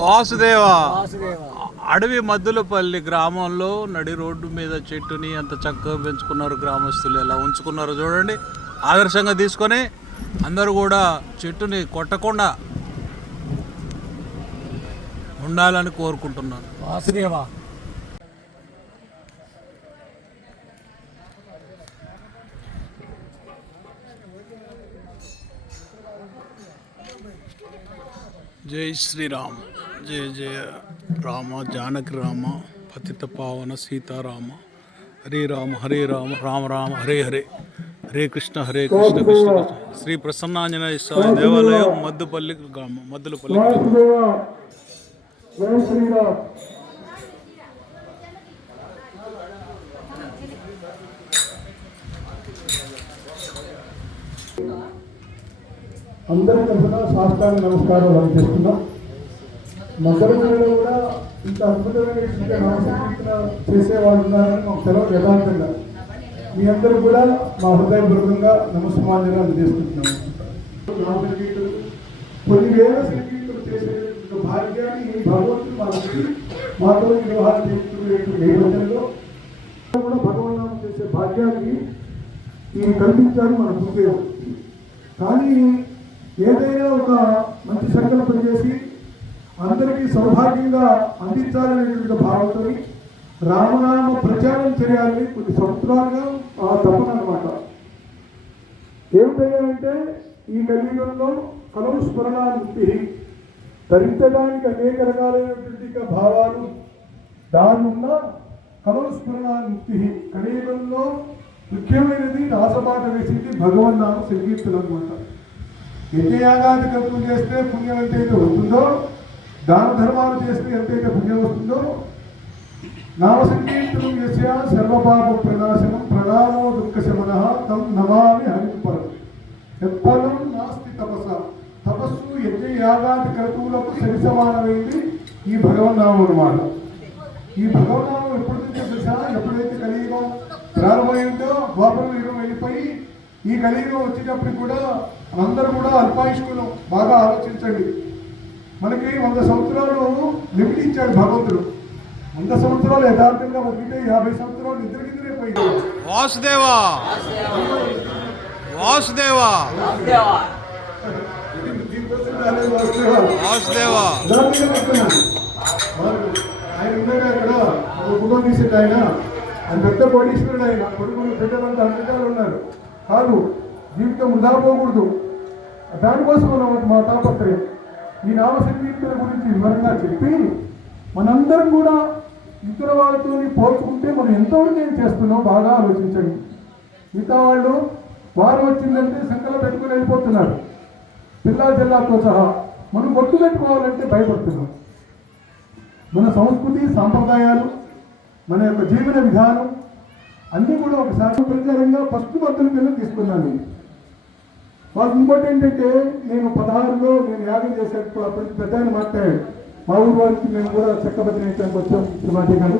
వాసుదేవ అడవి మద్దులపల్లి గ్రామంలో నడి రోడ్డు మీద చెట్టుని అంత చక్కగా పెంచుకున్నారు గ్రామస్తులు. ఎలా ఉంచుకున్నారు చూడండి. ఆదర్శంగా తీసుకొని అందరూ కూడా చెట్టుని కొట్టకుండా ఉండాలని కోరుకుంటున్నాను. వాసుదేవ జై శ్రీరామ్. జయ జయ రామ జానకి రామ పతిత పావన సీతారామ. హరే రామ హరే రామ రామ రామ హరే హరే. హరే కృష్ణ కృష్ణ కృష్ణ. శ్రీ ప్రసన్నాంజనేయ స్వామి దేవాలయం మద్దుపల్లి గ్రామం, మద్దులపల్లి గ్రామం. అందరి తరఫున సాష్టాంగ నమస్కారం చేస్తున్నాం. మద్దతులలో కూడా ఇంత అద్భుతమైన నమస్కరణ చేసేవాళ్ళు ఉన్నారని మాకు తెలవదు. యథార్థంగా మీ అందరూ కూడా మా హృదయపూర్వకంగా నమస్కారాలు అందజేస్తున్నాము. కొన్ని వేల సంగీతులు చేసే భాగ్యాన్ని భగవంతుడు మాతో నిర్వహణ చేస్తున్న నేపథ్యంలో కూడా భగవన్నామం చేసే భాగ్యాన్ని ఈయన కల్పించారు మన గురుదేవుడు. కానీ ఏదైనా ఒక మంచి సంకల్పం చేసి అందరికీ సౌభాగ్యంగా అందించాలనేటువంటి భావంతో రామనామ ప్రచారం చేయాలని కొన్ని సంవత్సరాలుగా ఆ తపన అనమాట. ఏమిటంటే ఈ కలియుగంలో కలవు స్మరణానుభూతి ధరించడానికి అనేక రకాలైనటువంటి భావాలు దానిన్న కలవు స్మరణానుభూతి కలియుగంలో ముఖ్యమైనది రాసబాట వేసింది భగవన్నామ సంకీర్తన అనమాట. యజ్ఞయాగాది కర్మలు చేస్తే పుణ్యం ఎంతైతే వస్తుందో, దాన ధర్మాలు చేస్తే ఎంతైతే పుణ్యం వస్తుందో, నామ సంకీర్తనం యస్య సర్వపాప ప్రనాశనం ప్రణామో దుఃఖశమన తం నమామి హరిపరం. ఎప్పలం నాస్తి తపస. తపస్సు యజ్ఞయాగాది క్రతువులకు సరి సమానమైంది ఈ భగవన్నామం అన్నమాట. ఈ భగవన్నామం ఎప్పుడు తెలుసా? ఎప్పుడైతే కలియుగం ప్రారంభమైందో ద్వాపర యుగం వెళ్ళిపోయి ఈ కలియుగం వచ్చేటప్పటికి కూడా అందరూ కూడా అల్పాయుష్కులు. బాగా ఆలోచించండి. మనకి 100 సంవత్సరాలు లిమిట్ ఇచ్చాడు భగవంతుడు. 100 సంవత్సరాలు యథార్థంగా బతికితే 50 సంవత్సరాలు నిద్రకిద్దరే పోయింది. వాసుదేవా వాసుదేవా వాసుదేవా ఆయన ఉండగా అక్కడ ఫోటో తీసేది ఆయన పెద్ద కోటీశ్వరుడు. ఆయన కొడుకులు పెద్దలంతా అమెరికాలు ఉన్నారు. కాదు, జీవితం వృధా పోకూడదు. దానికోసం మా తాపత్రయం. ఈ నామ సంకీర్తన గురించి వివరంగా చెప్పి మనందరం కూడా ఇతర వాళ్ళతో పోల్చుకుంటే మనం ఎంతవరకు ఏం చేస్తున్నాం బాగా ఆలోచించండి. మిగతా వాళ్ళు వారు వచ్చిందంటే సంకల్పం పెట్టుకుని వెళ్ళిపోతున్నారు, పిల్లా జిల్లాతో సహా. మనం ఒట్టు పెట్టుకోవాలంటే భయపడుతున్నాం. మన సంస్కృతి సాంప్రదాయాలు, మన యొక్క జీవన విధానం అన్నీ కూడా ఒకసారి ప్రచారంగా ఫస్ట్ మద్దతు కింద తీసుకున్నాను. వాళ్ళు ఇంకోటి ఏంటంటే, నేను 16లో నేను యాగం చేసేటప్పుడు అప్పటికి పెద్ద ఆయన మాట్లాడాడు. మా ఊరు వారికి మేము కూడా చెక్క బదిలించడానికి వచ్చాం. శ్రీమాటి గారు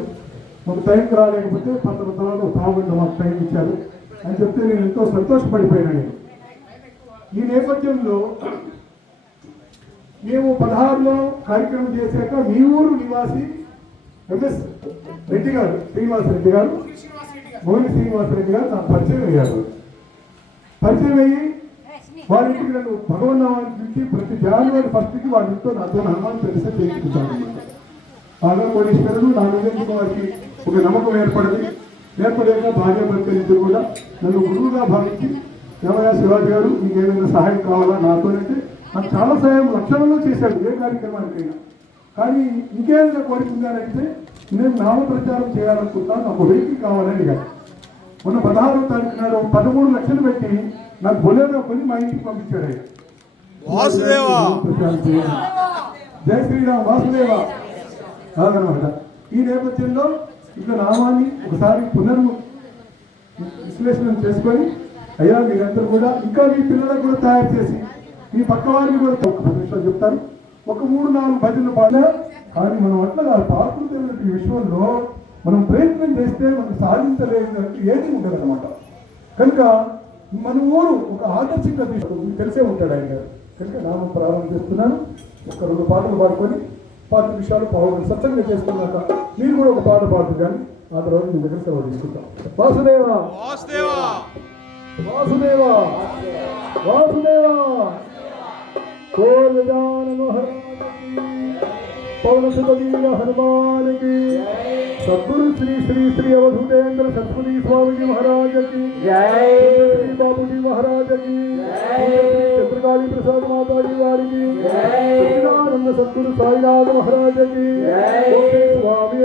మాకు టైంకి రాలేకపోతే 19 తర్వాత తాగుండా మాకు టైం ఇచ్చారు అని చెప్తే నేను ఎంతో సంతోషపడిపోయాను. ఈ నేపథ్యంలో మేము 16లో కార్యక్రమం చేశాక మీ ఊరు నివాసి ఎంఎస్ రెడ్డి గారు, శ్రీనివాసరెడ్డి గారు, మౌని శ్రీనివాసరెడ్డి గారు నాకు పరిచయం అయ్యారు. పరిచయం అయ్యి వారి ఇంటికి నన్ను భగవన్నామానికి ప్రతి జనవరి 1కి వాళ్ళ ఇంట్లో నాతో హనుమాన్ ప్రతిష్ట చేయించుకుంటాను. బాగా కోటేశ్వరుడు నా మీద వారికి ఒక నమ్మకం ఏర్పడాక భార్య భర్తలు కూడా నన్ను గురువుగా భావించి, ఏమయ్యా శివాజీ గారు మీకు ఏదైనా సహాయం కావాలా నాతో అంటే నాకు చాలా సహాయం లక్షణంలో చేశాడు ఏ కార్యక్రమానికైనా. కానీ ఇంకేమైనా కోరుకుందని అయితే నేను నామ ప్రచారం చేయాలనుకుంటాను, నాకు వెహికల్ కావాలని అడిగాను. మొన్న 16వ తారీఖు నాడు 13 లక్షలు పెట్టి నాకు బొలేరో కొని మా ఇంటికి పంపించాడు. జై శ్రీరామ్ వాసుదేవ అనమాట. ఈ నేపథ్యంలో ఇక నామాన్ని ఒకసారి విశ్లేషణ చేసుకొని, అయ్యా మీరందరూ కూడా ఇంకా మీ పిల్లలకు కూడా తయారు చేసి మీ పక్క వారిని కూడా ఒక 10 నిమిషాలు చెప్తారు, ఒక 3-4 భజనలు పాడా. కానీ మనం అట్లా పాల్గొంటున్న విషయంలో మనం ప్రయత్నం చేస్తే మనం సాధించలేదు ఏది ఉండదు అనమాట. కనుక మన ఊరు ఒక ఆదర్శంగా తీసుకుంటుంది. తెలిసే ఉంటాడు ఆయన గారు. కనుక నామం ప్రారంభం చేస్తున్నాను. ఒక 2 పాటలు పాడుకొని 10 నిమిషాలు పావుగంట సత్సంగా చేసుకున్నాక మీరు కూడా ఒక పాట పాడుతుంది కానీ ఆ తర్వాత మీ దగ్గర సెలవు తీసుకుంటాం. వాసుదేవ వాసుదేవ వాసుదేవ కోలజాన మహారాజకి పవన సుతవీర హనుమానికి సద్గురు శ్రీ శ్రీ శ్రీ అవధూతేంద్ర సరస్వతి స్వామి మహారాజకి శ్రీ బాబుజీ మహారాజకి చంద్రకాళీ ప్రసాద్ మాతాజీ వారికి సచ్చిదానంద సద్గురు సాయినాథ మహారాజకి స్వామి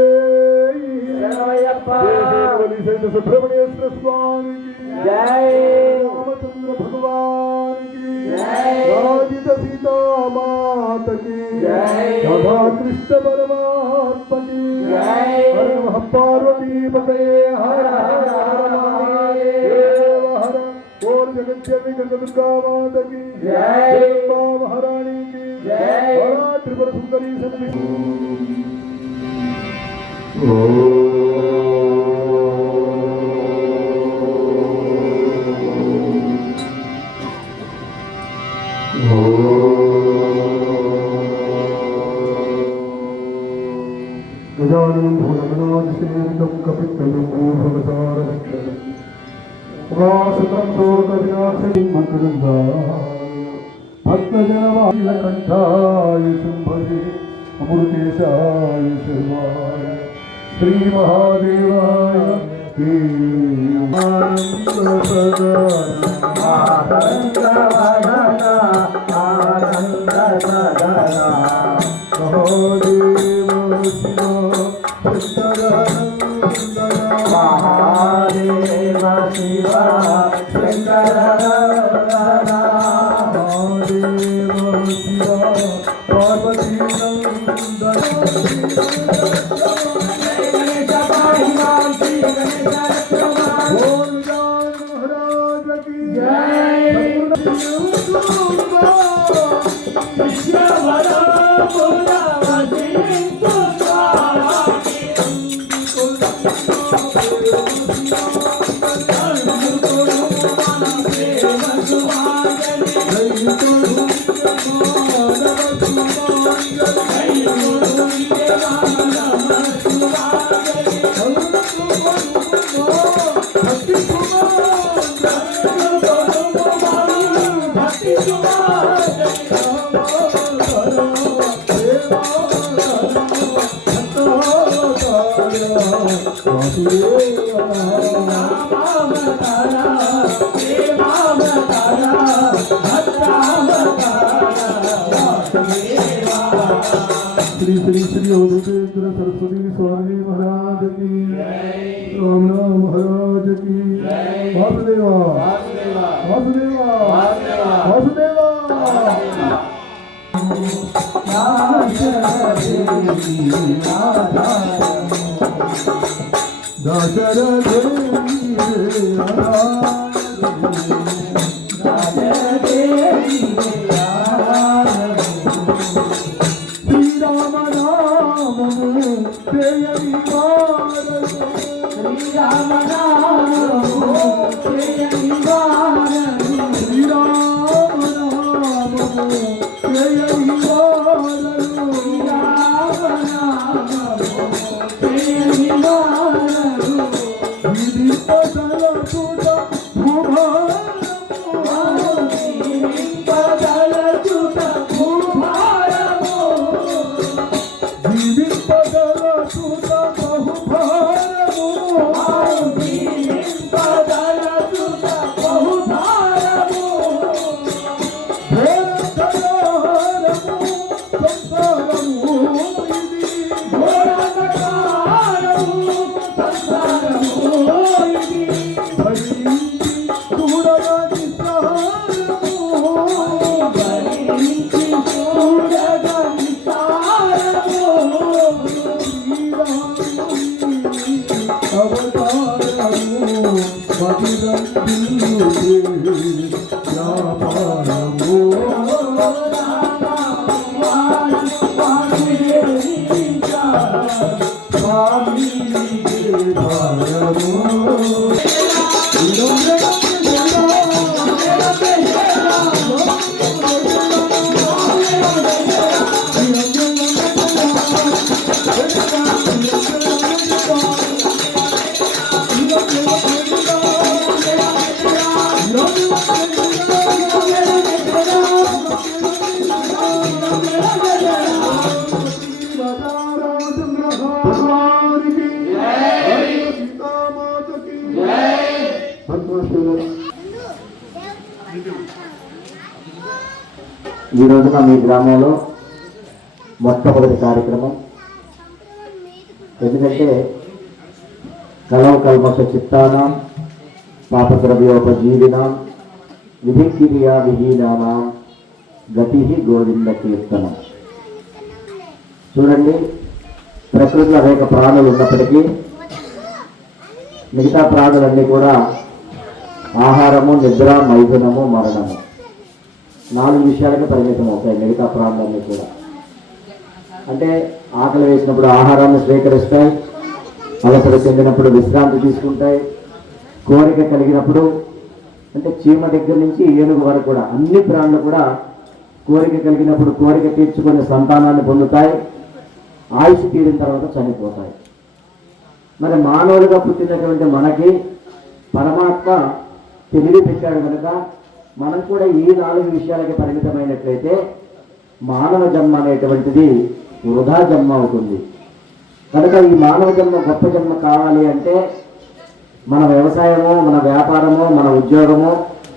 సుబ్రహ్మణ్యేశ్వర స్వామికి రామచంద్ర భగవానికి రాజిత సీతామాతకి రాధాకృష్ణ పరమాత్మకి హర నమః పార్వతీపతయే హర హర హర మహాదేవ హర ఓం జగజ్జనని కనకదుర్గా మాతకి జగదంబా మహారాణికి హర త్రిపుర సుందరీ సన్నిధి. గజాననం భూతగణాధిసేవితం కపిత్తజంబూర్భవతారక్షణం ఉపాసతం శోకవినాశం మంత్రగంధాయ భక్తజనవాయులకంఠాయ శంభవే అమృతేశాయ శర్వాయ శ్రీ మహాదేవాయ మహాదేవ శివ శంకర పార్వతీ श्री श्री श्री अवधूतेंद्र सरस्वती स्वामी महाराज की राम राम महाराज की वासुदेवा वासुदेवा वासुदेवा Bye. ఈ రోజున మీ గ్రామంలో మొట్టమొదటి కార్యక్రమం. ఎందుకంటే కలవ కల్మష చిత్తానాం పాపద్రవ్యోపజీవినాం విధిక్రియా విహీనానాం గతి గోవింద కీర్తనం. చూడండి, ప్రకృతిలో అనేక ప్రాణులు ఉన్నప్పటికీ మిగతా ప్రాణులన్నీ కూడా ఆహారము, నిద్ర, మైథునము, మరణము 4 విషయాలకే పరిమితం అవుతాయి. మిగతా ప్రాణులన్నీ కూడా అంటే ఆకలి వేసినప్పుడు ఆహారాన్ని స్వీకరిస్తాయి, అలసట చెందినప్పుడు విశ్రాంతి తీసుకుంటాయి, కోరిక కలిగినప్పుడు అంటే చీమ దగ్గర నుంచి ఏనుగు వరకు కూడా అన్ని ప్రాణులు కూడా కోరిక కలిగినప్పుడు కోరిక తీర్చుకునే సంతానాన్ని పొందుతాయి, ఆయుష్ తీరిన తర్వాత చనిపోతాయి. మరి మానవులుగా పుట్టినటువంటి మనకి పరమాత్మ తెలివి పెట్టాడు కనుక మనం కూడా ఈ 4 విషయాలకి పరిమితమైనట్లయితే మానవ జన్మ అనేటువంటిది వృధా జన్మ అవుతుంది. కనుక ఈ మానవ జన్మ గొప్ప జన్మ కావాలి అంటే మన వ్యవసాయము, మన వ్యాపారము, మన ఉద్యోగము,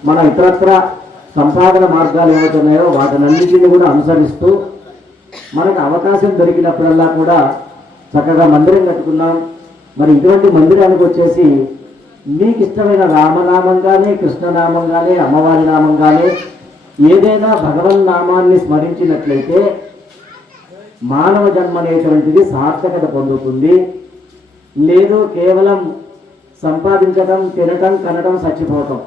మన ఇతరత్ర సంపాదన మార్గాలు ఏమవుతున్నాయో వాటినన్నింటినీ కూడా అనుసరిస్తూ మనకు అవకాశం దొరికినప్పుడల్లా కూడా చక్కగా మందిరం కట్టుకున్నాం. మరి ఇటువంటి మందిరానికి వచ్చేసి మీకు ఇష్టమైన రామనామం కానీ, కృష్ణనామం కానీ, అమ్మవారి నామం కానీ ఏదైనా భగవన్నామాన్ని స్మరించినట్లయితే మానవ జన్మ అనేటువంటిది సార్థకత పొందుతుంది. లేదు కేవలం సంపాదించడం, తినటం, కనడం, చచ్చిపోవటం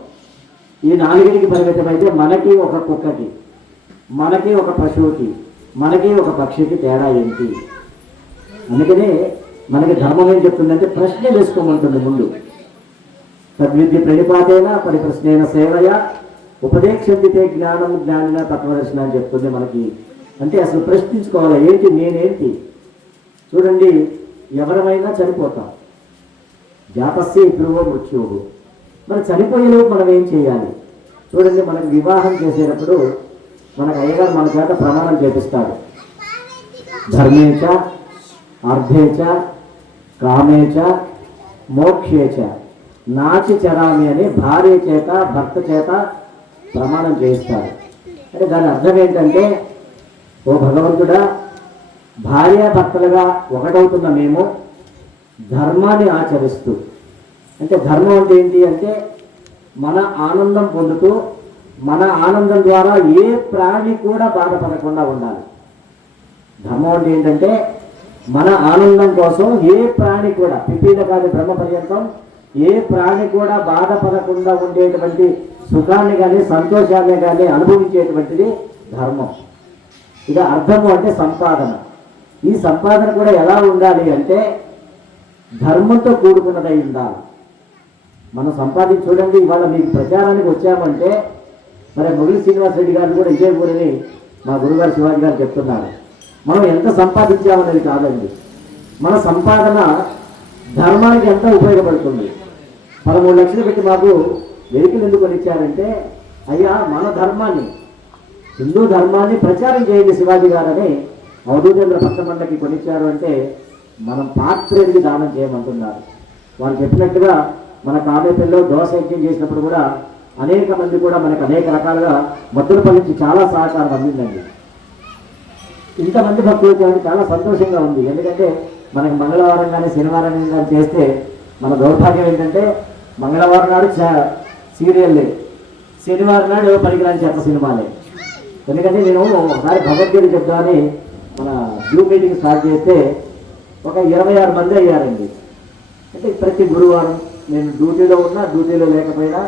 ఈ 4టికి పరిమితమైతే మనకి ఒక కుక్కకి, మనకి ఒక పశువుకి, మనకి ఒక పక్షికి తేడా ఏంటి? అందుకనే మనకి ధర్మం ఏం చెప్తుందంటే ప్రశ్న వేసుకోమంటుంది ముందు. తద్విద్య ప్రణిపాతేన పరిప్రశ్నేన సేవయ ఉపదేక్షితే జ్ఞానం జ్ఞానిన తత్వదర్శన అని చెప్తుంది మనకి. అంటే అసలు ప్రశ్నించుకోవాలి, ఏంటి నేనేంటి? చూడండి, ఎవరమైనా చనిపోతాం, జాతస్య ధ్రువ మృత్యువు. మరి చనిపోయేలోపు మనం ఏం చేయాలి? చూడండి, మనకు వివాహం చేసేటప్పుడు మనకు అయ్యగారు మన చేత ప్రమాణం చేపిస్తాడు. ధర్మేచ, అర్థేచ, కామేచ, మోక్షేచ నాచి చరామి అని భార్య చేత, భర్త చేత ప్రమాణం చేయిస్తాడు. అంటే దాని అర్థం ఏంటంటే, ఓ భగవంతుడా, భార్యాభర్తలుగా ఒకటవుతున్న మేము ధర్మాన్ని ఆచరిస్తూ, అంటే ధర్మం అంటే ఏంటి అంటే మన ఆనందం పొందుతూ మన ఆనందం ద్వారా ఏ ప్రాణి కూడా బాధపడకుండా ఉండాలి. ధర్మం అంటే ఏంటంటే మన ఆనందం కోసం ఏ ప్రాణి కూడా పిపీల కానీ బ్రహ్మ పర్యంతం ఏ ప్రాణి కూడా బాధపడకుండా ఉండేటువంటి సుఖాన్ని కానీ సంతోషాన్ని కానీ అనుభవించేటువంటిది ధర్మం. ఇక అర్థము అంటే సంపాదన. ఈ సంపాదన కూడా ఎలా ఉండాలి అంటే ధర్మంతో కూడుకున్నదై ఉండాలి. మనం సంపాదించి చూడండి, ఇవాళ మీకు ప్రచారానికి వచ్చామంటే మరి మొగిలి శ్రీనివాసరెడ్డి గారు కూడా ఇదే ఊరిని మా గురుగారు శివాజీ గారు చెప్తున్నారు. మనం ఎంత సంపాదించామనేది కాదండి, మన సంపాదన ధర్మానికి ఎంత ఉపయోగపడుతుంది. 13 లక్షలు పెట్టి మాకు వెహికల్ ఎందుకు కొనిచ్చారంటే, అయ్యా మన ధర్మాన్ని, హిందూ ధర్మాన్ని ప్రచారం చేయండి శివాజీ గారని అవధూతేంద్ర పట్టమండకి కొనిచ్చారు అంటే మనం పాత్రేదికి దానం చేయమంటున్నారు. వాళ్ళు చెప్పినట్టుగా మన కామేపల్లిలో దోశ యజ్ఞం చేసినప్పుడు కూడా అనేక మంది కూడా మనకు అనేక రకాలుగా మద్దులపల్లి నుంచి చాలా సహకారం అందిందండి. ఇంతమంది భక్తులు చాలా సంతోషంగా ఉంది. ఎందుకంటే మనకి మంగళవారం కానీ శనివారం కానీ చేస్తే మన దౌర్భాగ్యం ఏంటంటే మంగళవారం నాడు సీరియల్లే, శనివారం నాడు పనికిరాని చెత్త సినిమాలే. ఎందుకంటే నేను ఒకసారి భగవద్గీత చెప్తామని మన జూమ్ మీటింగ్ స్టార్ట్ చేస్తే ఒక 26 మంది అయ్యారండి. అంటే ప్రతి గురువారం నేను డ్యూటీలో ఉన్నా, డ్యూటీలో లేకపోయినా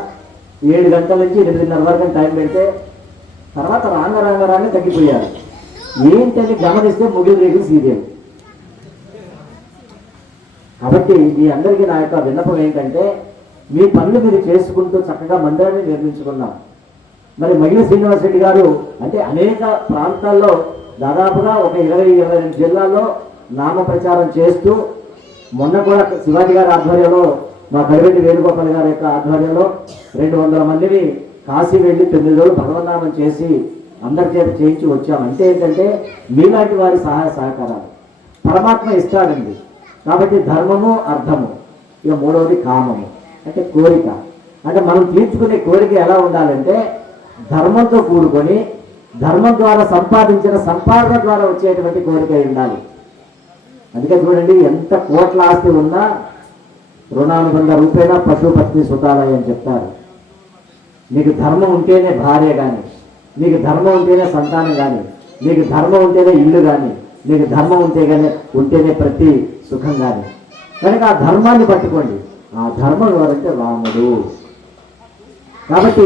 7 గంటల నుంచి 8:30 వరకు టైం పెడితే తర్వాత రాంగ తగ్గిపోయారు. ఏంటని గమనిస్తే ముగిలి రేగు సీరియల్. కాబట్టి మీ అందరికీ నా యొక్క విన్నపం ఏంటంటే మీ పనులు మీరు చేసుకుంటూ చక్కగా మందిరాన్ని నిర్మించుకున్నాం. మరి మొగిలి శ్రీనివాసరెడ్డి గారు అంటే అనేక ప్రాంతాల్లో దాదాపుగా ఒక 20-22 జిల్లాల్లో నామ ప్రచారం చేస్తూ, మొన్న కూడా శివాజీ గారి ఆధ్వర్యంలో మా కరివెట్టి వేణుగోపాల్ గారి యొక్క ఆధ్వర్యంలో 200 మందిని కాశీ వెళ్ళి 9 రోజులు భగవన్నామం చేసి అందరి చేత చేయించి వచ్చాము. అంటే ఏంటంటే మీలాంటి వారి సహాయ సహకారాలు పరమాత్మ ఇస్తాడండి. కాబట్టి ధర్మము, అర్థము, ఇక 3వది కామము అంటే కోరిక. అంటే మనం తీర్చుకునే కోరిక ఎలా ఉండాలంటే ధర్మంతో కూడుకొని ధర్మం ద్వారా సంపాదించిన సంపాదన ద్వారా వచ్చేటువంటి కోరిక ఉండాలి. అందుకే చూడండి, ఎంత కోట్ల ఆస్తి ఉన్నా రుణానుబంధ రూపేణ పశుపత్ని సుతాలయ అని చెప్తారు. నీకు ధర్మం ఉంటేనే భార్య కానీ, నీకు ధర్మం ఉంటేనే సంతానం కానీ, నీకు ధర్మం ఉంటేనే ఇల్లు కానీ, నీకు ధర్మం ఉంటేనే ప్రతి సుఖం కానీ. కనుక ఆ ధర్మాన్ని పట్టుకోండి. ఆ ధర్మం ఎవరంటే రాముడు. కాబట్టి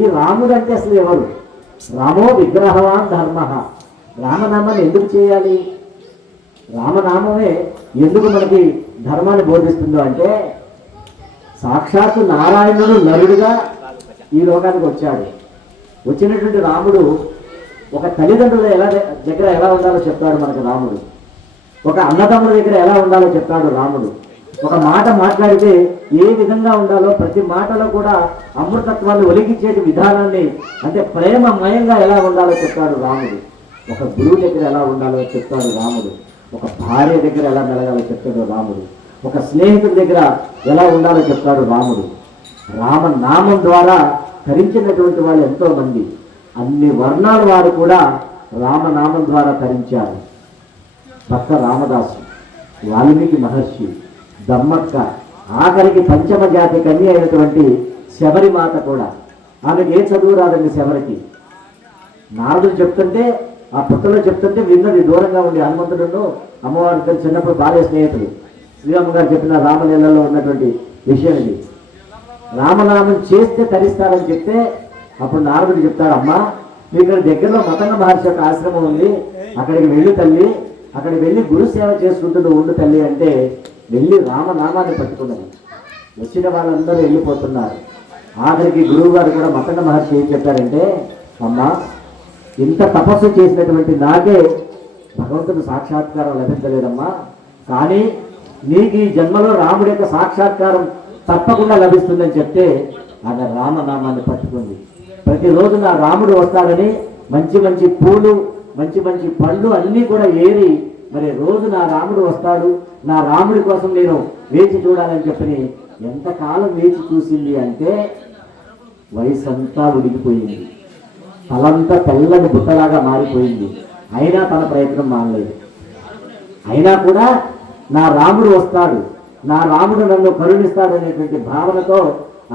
ఈ రాముడు అంటే అసలు ఎవరు? రామో విగ్రహవాన్ ధర్మ. రామనామాన్ని ఎందుకు చేయాలి? రామనామమే ఎందుకు మనకి ధర్మాన్ని బోధిస్తుందో అంటే, సాక్షాత్తు నారాయణుడు నరుడుగా ఈ లోకానికి వచ్చాడు. వచ్చినటువంటి రాముడు ఒక తల్లిదండ్రుల దగ్గర ఎలా ఉండాలో చెప్తాడు మనకు రాముడు. ఒక అన్నదమ్ముల దగ్గర ఎలా ఉండాలో చెప్తాడు రాముడు. ఒక మాట మాట్లాడితే ఏ విధంగా ఉండాలో ప్రతి మాటలో కూడా అమృతత్వాన్ని ఒలికించేటి విధానాన్ని, అంటే ప్రేమమయంగా ఎలా ఉండాలో చెప్తాడు రాముడు. ఒక గురువు దగ్గర ఎలా ఉండాలో చెప్తాడు రాముడు. ఒక భార్య దగ్గర ఎలా మెలగాలో చెప్తాడు రాముడు. ఒక స్నేహితుడి దగ్గర ఎలా ఉండాలో చెప్తాడు రాముడు. రామనామం ద్వారా తరించినటువంటి వాళ్ళు ఎంతో మంది, అన్ని వర్ణాల వారు కూడా రామనామం ద్వారా తరించారు. భక్త రామదాసు, వాల్మీకి మహర్షి, దమ్మక్క, ఆఖరికి పంచమ జాతి కన్య అయినటువంటి శబరి మాత కూడా. ఆమెకి ఏ చదువు రాదండి శబరికి. నారదుడు చెప్తుంటే, ఆ పుట్టలో చెప్తుంటే విన్నది దూరంగా ఉండి. హనుమంతుడు అమ్మవారితో చిన్నప్పుడు బాల్య స్నేహితులు. శ్రీరామ గారు చెప్పిన రామలీలలో ఉన్నటువంటి విషయం ఇది. రామనామం చేస్తే తరిస్తారని చెప్తే అప్పుడు నారదుడు చెప్తాడు, అమ్మా మీకు దగ్గరలో మతంగ మహర్షి యొక్క ఆశ్రమం ఉంది, అక్కడికి వెళ్ళి తల్లి, అక్కడికి వెళ్ళి గురు సేవ చేసుకుంటూ ఉండు తల్లి అంటే వెళ్ళి రామనామాన్ని పట్టుకున్నది. వచ్చిన వాళ్ళందరూ వెళ్ళిపోతున్నారు. ఆఖరికి గురువు గారు కూడా మతంగ మహర్షి ఏం చెప్పారంటే, అమ్మా ఇంత తపస్సు చేసినటువంటి నాకే భగవంతుడు సాక్షాత్కారం లభించలేదమ్మా, కానీ నీకు ఈ జన్మలో రాముడి యొక్క సాక్షాత్కారం తప్పకుండా లభిస్తుందని చెప్తే ఆమె రామనామాన్ని పట్టుకుంది. ప్రతిరోజు నా రాముడు వస్తాడని మంచి మంచి పూలు, మంచి మంచి పళ్ళు అన్నీ కూడా ఏరి, మరి రోజు నా రాముడు వస్తాడు, నా రాముడి కోసం నేను వేచి చూడాలని చెప్పని ఎంతకాలం వేచి చూసింది అంటే వయసు అంతా ఉడికిపోయింది, తలంతా తెల్లని బుట్టలాగా మారిపోయింది. అయినా తన ప్రయత్నం మానలేదు. అయినా కూడా నా రాముడు వస్తాడు, నా రాముడు నన్ను కరుణిస్తాడు అనేటువంటి భావనతో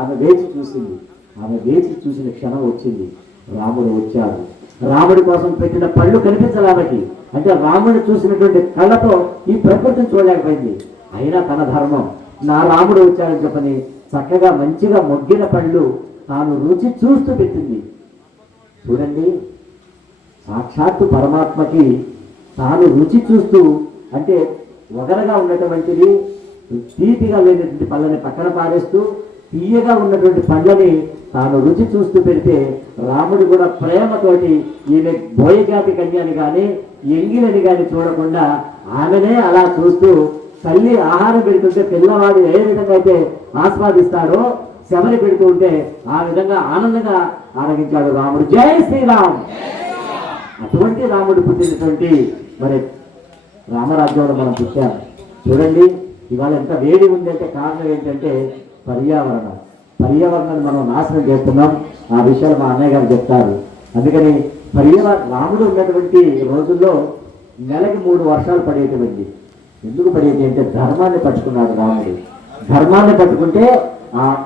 ఆమె వేచి చూసింది. ఆమె వేచి చూసిన క్షణం వచ్చింది, రాముడు వచ్చాడు. రాముడి కోసం పెట్టిన పళ్ళు కనిపించడానికి, అంటే రాముడిని చూసినటువంటి కళ్ళతో ఈ ప్రకృతిని చూడలేకపోయింది. అయినా తన ధర్మం, నా రాముడు వచ్చాడని చెప్పని చక్కగా మంచిగా మొగ్గిన పళ్ళు తాను రుచి చూస్తూ పెట్టింది. చూడండి, సాక్షాత్తు పరమాత్మకి తాను రుచి చూస్తూ, అంటే వగరగా ఉన్నటువంటిది తీపిగా లేనటువంటి పళ్ళని పక్కన పారేస్తూ తీయగా ఉన్నటువంటి పళ్ళని తాను రుచి చూస్తూ పెడితే రాముడు కూడా ప్రేమతోటి ఈమె బోయజాతి కన్యని కానీ ఎంగిలని కానీ చూడకుండా ఆమెనే అలా చూస్తూ, తల్లి ఆహారం పెడుతుంటే పిల్లవాడు ఏ విధంగా అయితే ఆస్వాదిస్తాడో శబరి పెడుతూ ఉంటే ఆ విధంగా ఆనందంగా ఆరగించాడు రాముడు. జై శ్రీరామ్. అటువంటి రాముడు పుట్టినటువంటి మరి రామరాజ్యంలో మనం పుట్టాం. చూడండి, ఇవాళ ఎంత వేడి ఉంది అంటే కారణం ఏంటంటే పర్యావరణాన్ని మనం నాశనం చేస్తున్నాం. ఆ విషయాలు మా అన్నయ్య గారు చెప్తారు. అందుకని రాముడు ఉన్నటువంటి రోజుల్లో నెలకి 3 వర్షాలు పడేటువంటి. ఎందుకు పడేది అంటే ధర్మాన్ని పట్టుకున్నాడు రాముడు. ధర్మాన్ని పట్టుకుంటే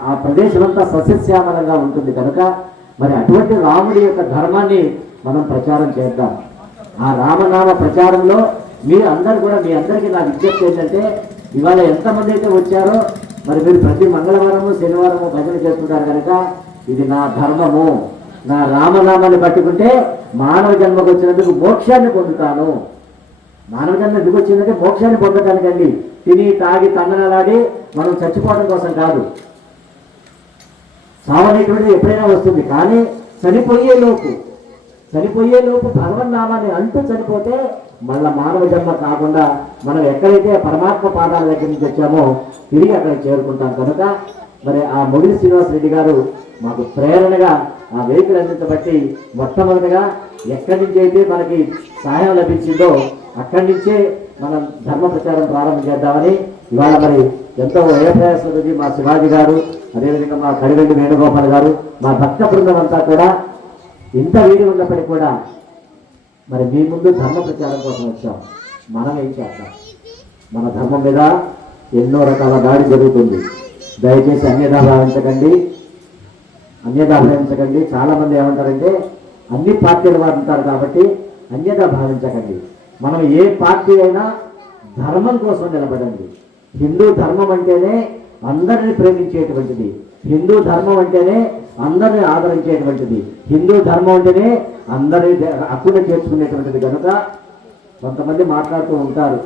ఆ ప్రదేశం అంతా సస్యశ్యామలంగా ఉంటుంది కనుక మరి అటువంటి రాముడి యొక్క ధర్మాన్ని మనం ప్రచారం చేద్దాం. ఆ రామనామ ప్రచారంలో మీరు అందరూ కూడా, మీ అందరికీ నా విజ్ఞప్తి ఏంటంటే, ఇవాళ ఎంతమంది అయితే వచ్చారో మరి మీరు ప్రతి మంగళవారము శనివారము భజన చేస్తుంటారు కనుక ఇది నా ధర్మము, నా రామనామాన్ని పట్టుకుంటే మానవ జన్మకు వచ్చినందుకు మోక్షాన్ని పొందుతాను. మానవ జన్మ ఎందుకు వచ్చిందంటే మోక్షాన్ని పొందటానికండి. తిని తాగి తన్నలాడి మనం చచ్చిపోవడం కోసం కాదు. సావనేటువంటిది ఎప్పుడైనా వస్తుంది, కానీ చనిపోయేలోపు భగవన్నామాన్ని అంటూ చనిపోతే మళ్ళా మానవ జన్మ కాకుండా మనం ఎక్కడైతే పరమాత్మ పాదాల దగ్గర నుంచి వచ్చామో తిరిగి అక్కడికి చేరుకుంటాం. కనుక మరి ఆ మొగిలి శ్రీనివాసరెడ్డి గారు మాకు ప్రేరణగా ఆ వెహికల్ అందించబట్టి మొట్టమొదటిగా ఎక్కడి నుంచి అయితే మనకి సహాయం లభించిందో అక్కడి నుంచే మనం ధర్మ ప్రచారం ప్రారంభం చేద్దామని ఇవాళ మరి ఎంతో వ్యయప్రయాసంతో మా శివాజీ గారు, అదేవిధంగా మా కడివెల్లి వేణుగోపాల్ గారు, మా భక్త బృందం అంతా కూడా ఇంత వేడి ఉన్నప్పటికీ కూడా మరి మీ ముందు ధర్మ ప్రచారం కోసం వచ్చాం. మనం ఏం చేద్దాం? మన ధర్మం మీద ఎన్నో రకాల దాడి జరుగుతుంది. దయచేసి అన్యథా భావించకండి. చాలామంది ఏమంటారంటే అన్ని పార్టీల వారు ఉంటారు కాబట్టి అన్యథా భావించకండి. మనం ఏ పార్టీ అయినా ధర్మం కోసం నిలబడండి. హిందూ ధర్మం అంటేనే అందరిని ప్రేమించేటువంటిది. హిందూ ధర్మం అంటేనే అందరిని ఆదరించేటువంటిది. హిందూ ధర్మం అంటేనే అందరినీ హక్కున చేర్చుకునేటువంటిది. కనుక కొంతమంది మాట్లాడుతూ ఉంటారు,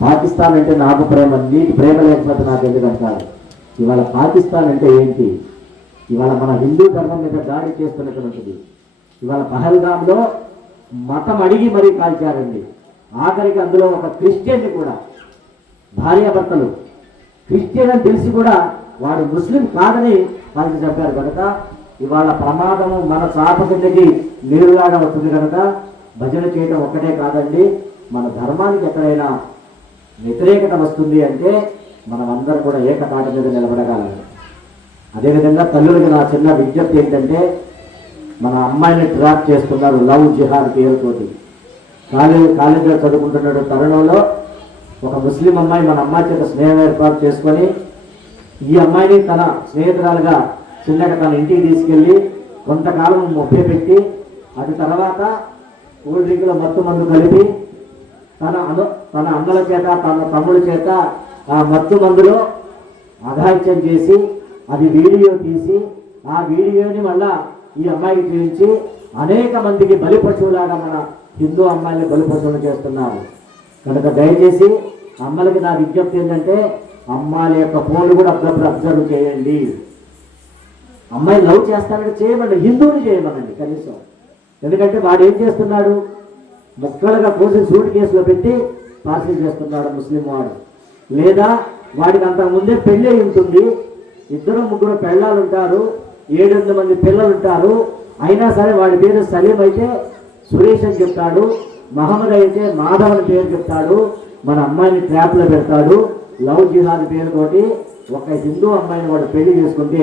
పాకిస్తాన్ అంటే నాకు ప్రేమ, నీకు ప్రేమ లేకపోతే నాకు ఎందుకు అంటారు. ఇవాళ పాకిస్తాన్ అంటే ఏంటి? ఇవాళ మన హిందూ ధర్మం మీద దాడి చేస్తున్నటువంటిది. ఇవాళ పహల్గామ్లో మతం అడిగి మరీ కాల్చారండి. ఆఖరికి అందులో ఒక క్రిస్టియన్ని కూడా, భార్యాభర్తలు క్రిస్టియన్ అని తెలిసి కూడా వాడు ముస్లిం కాదని వాళ్ళకి చెప్పారు. కనుక ఇవాళ ప్రమాదము మన చాప కిందకి నీరులాగా వస్తుంది. కనుక భజన చేయడం ఒక్కటే కాదండి, మన ధర్మానికి ఎక్కడైనా వ్యతిరేకత వస్తుంది అంటే మనం అందరం కూడా ఏకతాటి మీద నిలబడగలం. అదేవిధంగా తల్లులకి నా చిన్న విజ్ఞప్తి ఏంటంటే, మన అమ్మాయిని ట్రాప్ చేస్తున్నారు లవ్ జిహాద్ పేరుతోటి. కాలేజీలో చదువుకుంటున్న తరుణంలో ఒక ముస్లిం అమ్మాయి మన అమ్మాయి చేత స్నేహం ఏర్పాటు చేసుకొని ఈ అమ్మాయిని తన స్నేహితురాలుగా చిన్నగా తన ఇంటికి తీసుకెళ్ళి కొంతకాలం మొబ్బెపెట్టి అది తర్వాత కూల్ డ్రింక్లో మత్తు మందు కలిపి తన అన్నల చేత తన తమ్ముడి చేత ఆ మత్తు మందులో అఘాయిత్యం చేసి అది వీడియో తీసి ఆ వీడియోని మళ్ళా ఈ అమ్మాయికి చూపించి అనేక మందికి బలి పశువులాగా మన హిందూ అమ్మాయిని బలి పశువులు చేస్తున్నారు. కనుక దయచేసి అమ్మలకి నా విజ్ఞప్తి ఏంటంటే, అమ్మాయిల యొక్క ఫోన్లు కూడా అప్పుడప్పుడు అబ్జర్వ్ చేయండి. అమ్మాయి లవ్ చేస్తానంటే చేయమండి, హిందువుని చేయమనండి కనీసం. ఎందుకంటే వాడు ఏం చేస్తున్నాడు, ముక్కలుగా కోసి సూట్ కేసులో పెట్టి పార్సిల్ చేస్తున్నాడు ముస్లిం వాడు. లేదా వాడికి అంతకుముందే పెళ్ళి ఉంటుంది, 2-3 పెళ్ళాలు ఉంటారు, 7-8 మంది పిల్లలు ఉంటారు. అయినా సరే వాడి పేరు సలీం అయితే సురేష్ అని చెప్తాడు, మహమ్మద్ అయితే మాధవ్ అని పేరు చెప్తాడు, మన అమ్మాయిని ట్రాప్లో పెడతాడు. లవ్ జిహాద్ పేరుతోటి ఒక హిందూ అమ్మాయిని వాడు పెళ్లి చేసుకుంటే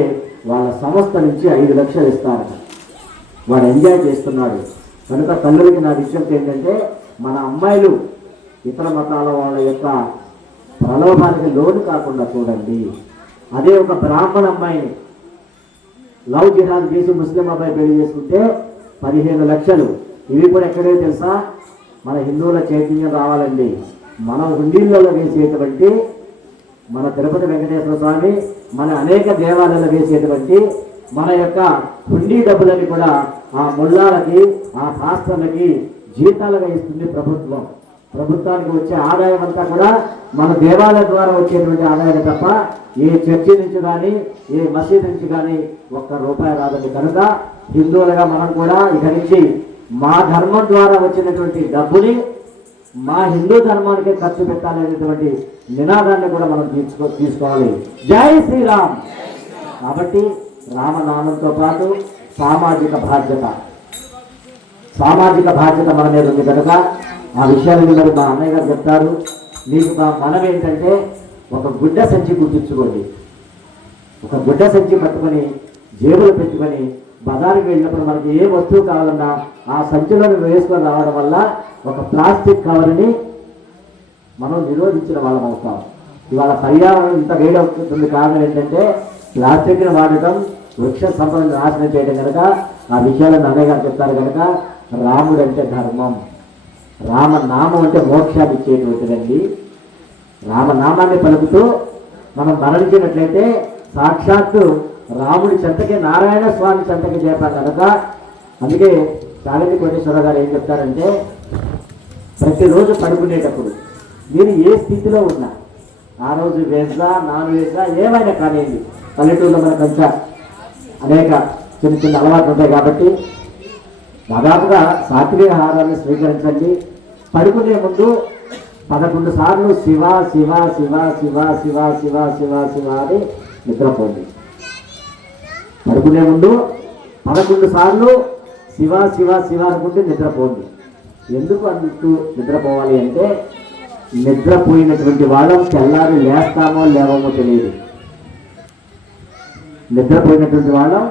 వాళ్ళ సంస్థ నుంచి 5 లక్షలు ఇస్తారు. వాడు ఎంజాయ్ చేస్తున్నాడు. కనుక తల్లులకి నా విజ్ఞప్తి ఏంటంటే, మన అమ్మాయిలు ఇతర మతాల వాళ్ళ యొక్క ప్రలోభానికి లోను కాకుండా చూడండి. అదే ఒక బ్రాహ్మణ అమ్మాయిని లవ్ జిహాద్ చేసి ముస్లిం అబ్బాయి పెళ్లి చేసుకుంటే 15 లక్షలు. ఇవి కూడా ఎక్కడే తెలుసా, మన హిందువుల చైతన్యం రావాలండి. మనం హుండీలలో వేసేటువంటి, మన తిరుపతి వెంకటేశ్వర స్వామి, మన అనేక దేవాలయాలు వేసేటువంటి మన యొక్క హుండీ డబ్బులని కూడా ఆ ముల్లాలకి ఆ పాస్టర్లకి జీతాలుగా ఇస్తుంది ప్రభుత్వం. ప్రభుత్వానికి వచ్చే ఆదాయం అంతా కూడా మన దేవాలయం ద్వారా వచ్చేటువంటి ఆదాయం తప్ప ఏ చర్చి నుంచి కానీ ఏ మసీదు నుంచి కానీ ₹1 రాదండి. కనుక హిందువులుగా మనం కూడా ఇక నుంచి మా ధర్మం ద్వారా వచ్చినటువంటి డబ్బుని మా హిందూ ధర్మానికే ఖర్చు పెట్టాలనేటువంటి నినాదాన్ని కూడా మనం తీసుకోవాలి. జై శ్రీరామ్. కాబట్టి రామనామంతో పాటు సామాజిక బాధ్యత మన మీద ఉంది. కనుక ఆ విషయాన్ని మరి మా అన్నయ్య గారు చెప్తారు. మీకు మా మనం ఏంటంటే, ఒక గుడ్డ సంచి గుర్తించుకోండి. ఒక గుడ్డ సంచి పట్టుకొని జేబులు పెట్టుకొని బజారుకి వెళ్ళినప్పుడు మనకి ఏ వస్తువు కావాలన్నా ఆ సంచిలో వేసుకొని రావడం వల్ల ఒక ప్లాస్టిక్ కవర్ని మనం నిరోధించిన వాళ్ళం అవుతాం. ఇవాళ పర్యావరణం ఇంత వేడవుతుంది కారణం ఏంటంటే, ప్లాస్టిక్ని వాడటం, వృక్ష సంపదను నాశనం చేయడం. కనుక ఆ విషయాలను అన్నయ్య గారు చెప్తారు. కనుక రాముడు అంటే ధర్మం, రామనామం అంటే మోక్షాన్ని ఇచ్చేటువంటిదండి. రామనామాన్ని పలుకుతూ మనం మరణించినట్లయితే సాక్షాత్తు రాముడి చెంతకి, నారాయణ స్వామి చెంతకి చేపాలి. కనుక అందుకే చాగంటి కోటేశ్వరరావు గారు ఏం చెప్తారంటే, ప్రతిరోజు పడుకునేటప్పుడు మీరు ఏ స్థితిలో ఉన్నా, ఆ రోజు వెజ్జా నాన్ వెజ్జా ఏమైనా కానివ్వండి, పల్లెటూరులో మనకంతా అనేక చిన్న అలవాట్లు ఉంటాయి కాబట్టి దాదాపుగా సాత్విక ఆహారాన్ని స్వీకరించండి. పడుకునే ముందు 11 సార్లు శివ శివ శివ శివ శివ శివ శివ శివ అని నిద్రపోండి. పడుకునే ముందు 11 సార్లు శివ శివ శివ అనుకుంటే నిద్రపోండి. ఎందుకు అంటూ నిద్రపోవాలి అంటే, నిద్రపోయినటువంటి వాళ్ళం తెల్లారి లేస్తామో లేవమో తెలియదు. నిద్రపోయినటువంటి వాళ్ళం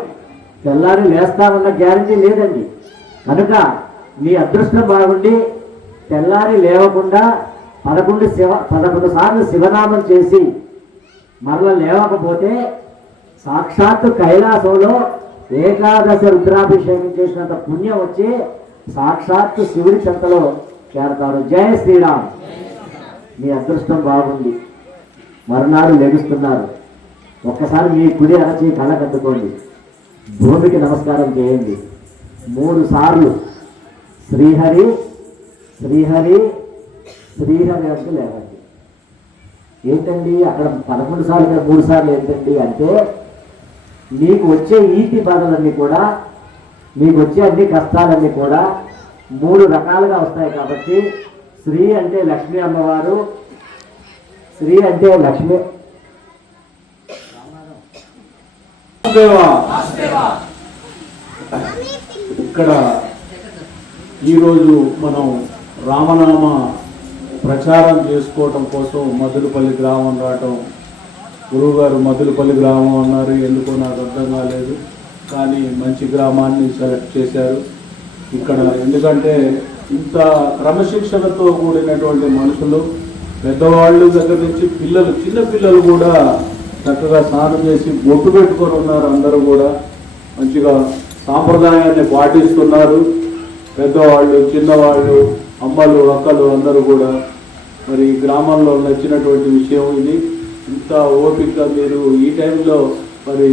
తెల్లారి లేస్తామన్న గ్యారంటీ లేదండి. కనుక మీ అదృష్టం బాగుండి తెల్లారి లేవకుండా 11 సార్లు శివనామం చేసి మరల లేవకపోతే సాక్షాత్తు కైలాసంలో ఏకాదశ రుద్రాభిషేకం చేసినంత పుణ్యం వచ్చి సాక్షాత్తు శివుడి చెంతలో చేరతారు. జయ శ్రీరామ్. మీ అదృష్టం బాగుంది, మరునాడు లెగుస్తున్నారు. ఒక్కసారి మీ కుడి అరచి కళ్ళ కట్టుకోండి, భూమికి నమస్కారం చేయండి 3 సార్లు. శ్రీహరి శ్రీహరి శ్రీహరి అంటే లేవండి. ఏంటండి అక్కడ 11 సార్లు 3 సార్లు ఏంటండి అంటే, మీకు వచ్చే ఈతి బాధలన్నీ కూడా, మీకు వచ్చే అన్ని కష్టాలన్నీ కూడా 3 రకాలుగా వస్తాయి. కాబట్టి శ్రీ అంటే లక్ష్మీ అమ్మవారు, శ్రీ అంటే లక్ష్మి. ఇక్కడ ఈరోజు మనం రామనామ ప్రచారం చేసుకోవటం కోసం మధులపల్లి గ్రామం రావటం. గురువుగారు మధులపల్లి గ్రామం అన్నారు, ఎందుకో నాకు అర్థం కాలేదు, కానీ మంచి గ్రామాన్ని సెలెక్ట్ చేశారు ఇక్కడ. ఎందుకంటే ఇంత క్రమశిక్షణతో కూడినటువంటి మనుషులు, పెద్దవాళ్ళు దగ్గర నుంచి పిల్లలు, చిన్న పిల్లలు కూడా చక్కగా స్నానం చేసి బొట్టు పెట్టుకొని ఉన్నారు. అందరూ కూడా మంచిగా సాంప్రదాయాన్ని పాటిస్తున్నారు. పెద్దవాళ్ళు, చిన్నవాళ్ళు, అమ్మలు, అక్కలు అందరూ కూడా. మరి గ్రామంలో నచ్చినటువంటి విషయం ఇది. ఇంత ఓపికగా మీరు ఈ టైంలో మరి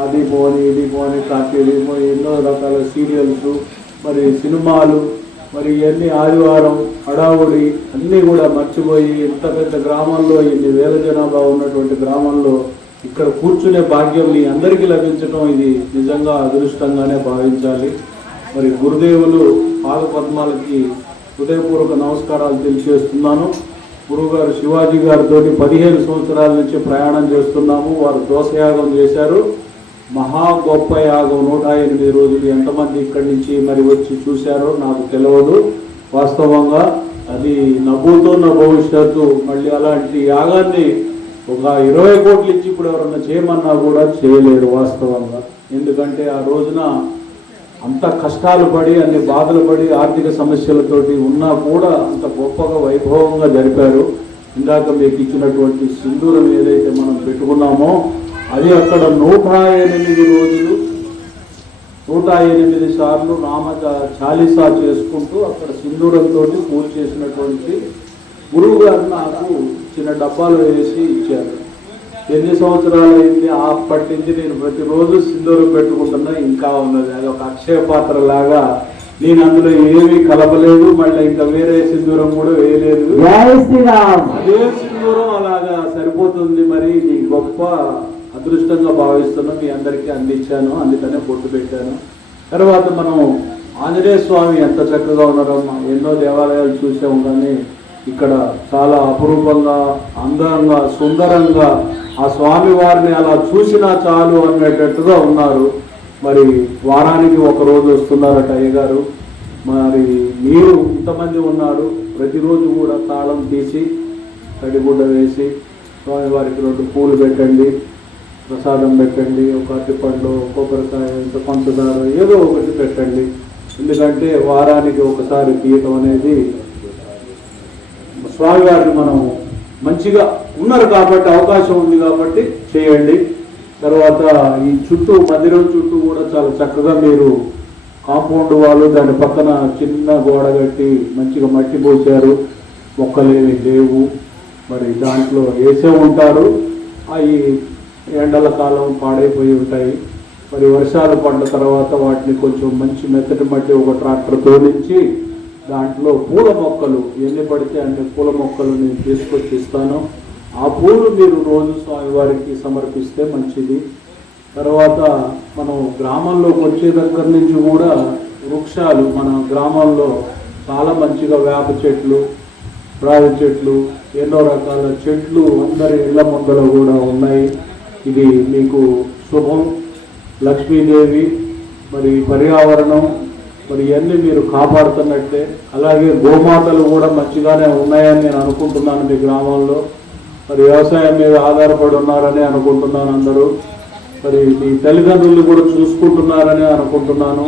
ఆది పోని, ఇది పోని, కార్తీక ఎన్నో రకాల సీరియల్స్, మరి సినిమాలు, మరి ఇవన్నీ ఆదివారం హడావుడి అన్నీ కూడా మర్చిపోయి ఇంత పెద్ద గ్రామంలో, ఇన్ని వేల జనాభా ఉన్నటువంటి గ్రామంలో ఇక్కడ కూర్చునే భాగ్యం మీ అందరికీ లభించడం ఇది నిజంగా అదృష్టంగానే భావించాలి. మరి గురుదేవులు పాదపద్మాలకి హృదయపూర్వక నమస్కారాలు తెలియజేస్తున్నాను. గురువుగారు శివాజీ గారితో 15 సంవత్సరాల నుంచి ప్రయాణం చేస్తున్నాము. వారు దోషయాగం చేశారు, మహా గొప్ప యాగం. 108 రోజులు. ఎంతమంది ఇక్కడి నుంచి మరి వచ్చి చూశారో నాకు తెలియదు. వాస్తవంగా అది నవ్వుతో నా భవిష్యత్తు. మళ్ళీ అలాంటి యాగాన్ని ఒక 20 కోట్లు ఇచ్చి ఇప్పుడు ఎవరన్నా చేయమన్నా కూడా చేయలేరు వాస్తవంగా. ఎందుకంటే ఆ రోజున అంత కష్టాలు పడి, అన్ని బాధలు పడి, ఆర్థిక సమస్యలతోటి ఉన్నా కూడా అంత గొప్పగా వైభవంగా జరిపారు. ఇందాక మీకు ఇచ్చినటువంటి సింధూరం ఏదైతే మనం పెట్టుకున్నామో అది అక్కడ 108 రోజులు 108 సార్లు నామ చాలీసా చేసుకుంటూ అక్కడ సింధూరంతో పూజ చేసినటువంటి గురువు గారు నాకు చిన్న డబ్బాలు వేసి ఇచ్చారు. ఎన్ని సంవత్సరాలు అయింది అప్పటి నుంచి నేను ప్రతిరోజు సింధూరం పెట్టుకుంటున్నా, ఇంకా ఉన్నది. అది ఒక అక్షయ పాత్ర లాగా. నేను అందులో ఏమీ కలపలేదు, మళ్ళీ ఇంకా వేరే సింధూరం కూడా వేయలేదు. అదే సింధూరం అలాగా సరిపోతుంది. మరి ఇది గొప్ప అదృష్టంగా భావిస్తున్నా. మీ అందరికీ అందించాను, అందుకనే బొట్టు పెట్టాను. తర్వాత మనం ఆంజనేయ స్వామి ఎంత చక్కగా ఉన్నారో. ఎన్నో దేవాలయాలు చూసాము, కానీ ఇక్కడ చాలా అపురూపంగా, అందంగా, సుందరంగా ఆ స్వామి వారిని అలా చూసినా చాలు అనేటట్టుగా ఉన్నారు. మరి వారానికి 1 రోజు వస్తున్నారట అయ్యగారు. మరి మీరు ఇంతమంది ఉన్నారు, ప్రతిరోజు కూడా తాళం తీసి తడిగుడ్డ వేసి స్వామివారికి 2 పూలు పెట్టండి, ప్రసాదం పెట్టండి, ఒక అరటిపండు, కొబ్బరికాయ, ఇంత పంచదార ఏదో ఒకటి పెట్టండి. ఎందుకంటే వారానికి ఒకసారి తీయటం అనేది స్వామివారిని మనం మంచిగా ఉన్నారు కాబట్టి, అవకాశం ఉంది కాబట్టి చేయండి. తర్వాత ఈ చుట్టూ, మందిరం చుట్టూ కూడా చాలా చక్కగా మీరు కాంపౌండ్ వాళ్ళు, దాని పక్కన చిన్న గోడ కట్టి మంచిగా మట్టి పోసారు. మొక్కలేవి లేవు. మరి దాంట్లో వేసే ఉంటారు. అవి ఎండల కాలం పాడైపోయి ఉంటాయి. మరి వర్షాలు పడ్డ తర్వాత వాటిని కొంచెం మంచి మెత్తటి మట్టి ఒక ట్రాక్టర్ తోలించి దాంట్లో పూల మొక్కలు ఎన్ని పడితే అన్ని పూల మొక్కలు నేను తీసుకొచ్చి ఇస్తాను. ఆ పూలు మీరు రోజు స్వామివారికి సమర్పిస్తే మంచిది. తర్వాత మనం గ్రామంలోకి వచ్చే దగ్గర నుంచి కూడా వృక్షాలు మన గ్రామంలో చాలా మంచిగా వేప చెట్లు, రావి చెట్లు, ఎన్నో రకాల చెట్లు అందరి ఇళ్ల ముందర కూడా ఉన్నాయి. ఇది మీకు శుభం. లక్ష్మీదేవి, మరి పర్యావరణం, మరి ఇవన్నీ మీరు కాపాడుతున్నట్టే. అలాగే గోమాతలు కూడా మంచిగానే ఉన్నాయని నేను అనుకుంటున్నాను మీ గ్రామంలో. మరి వ్యవసాయం మీద ఆధారపడి ఉన్నారని అనుకుంటున్నాను అందరూ. మరి మీ తల్లిదండ్రులు కూడా చూసుకుంటున్నారని అనుకుంటున్నాను.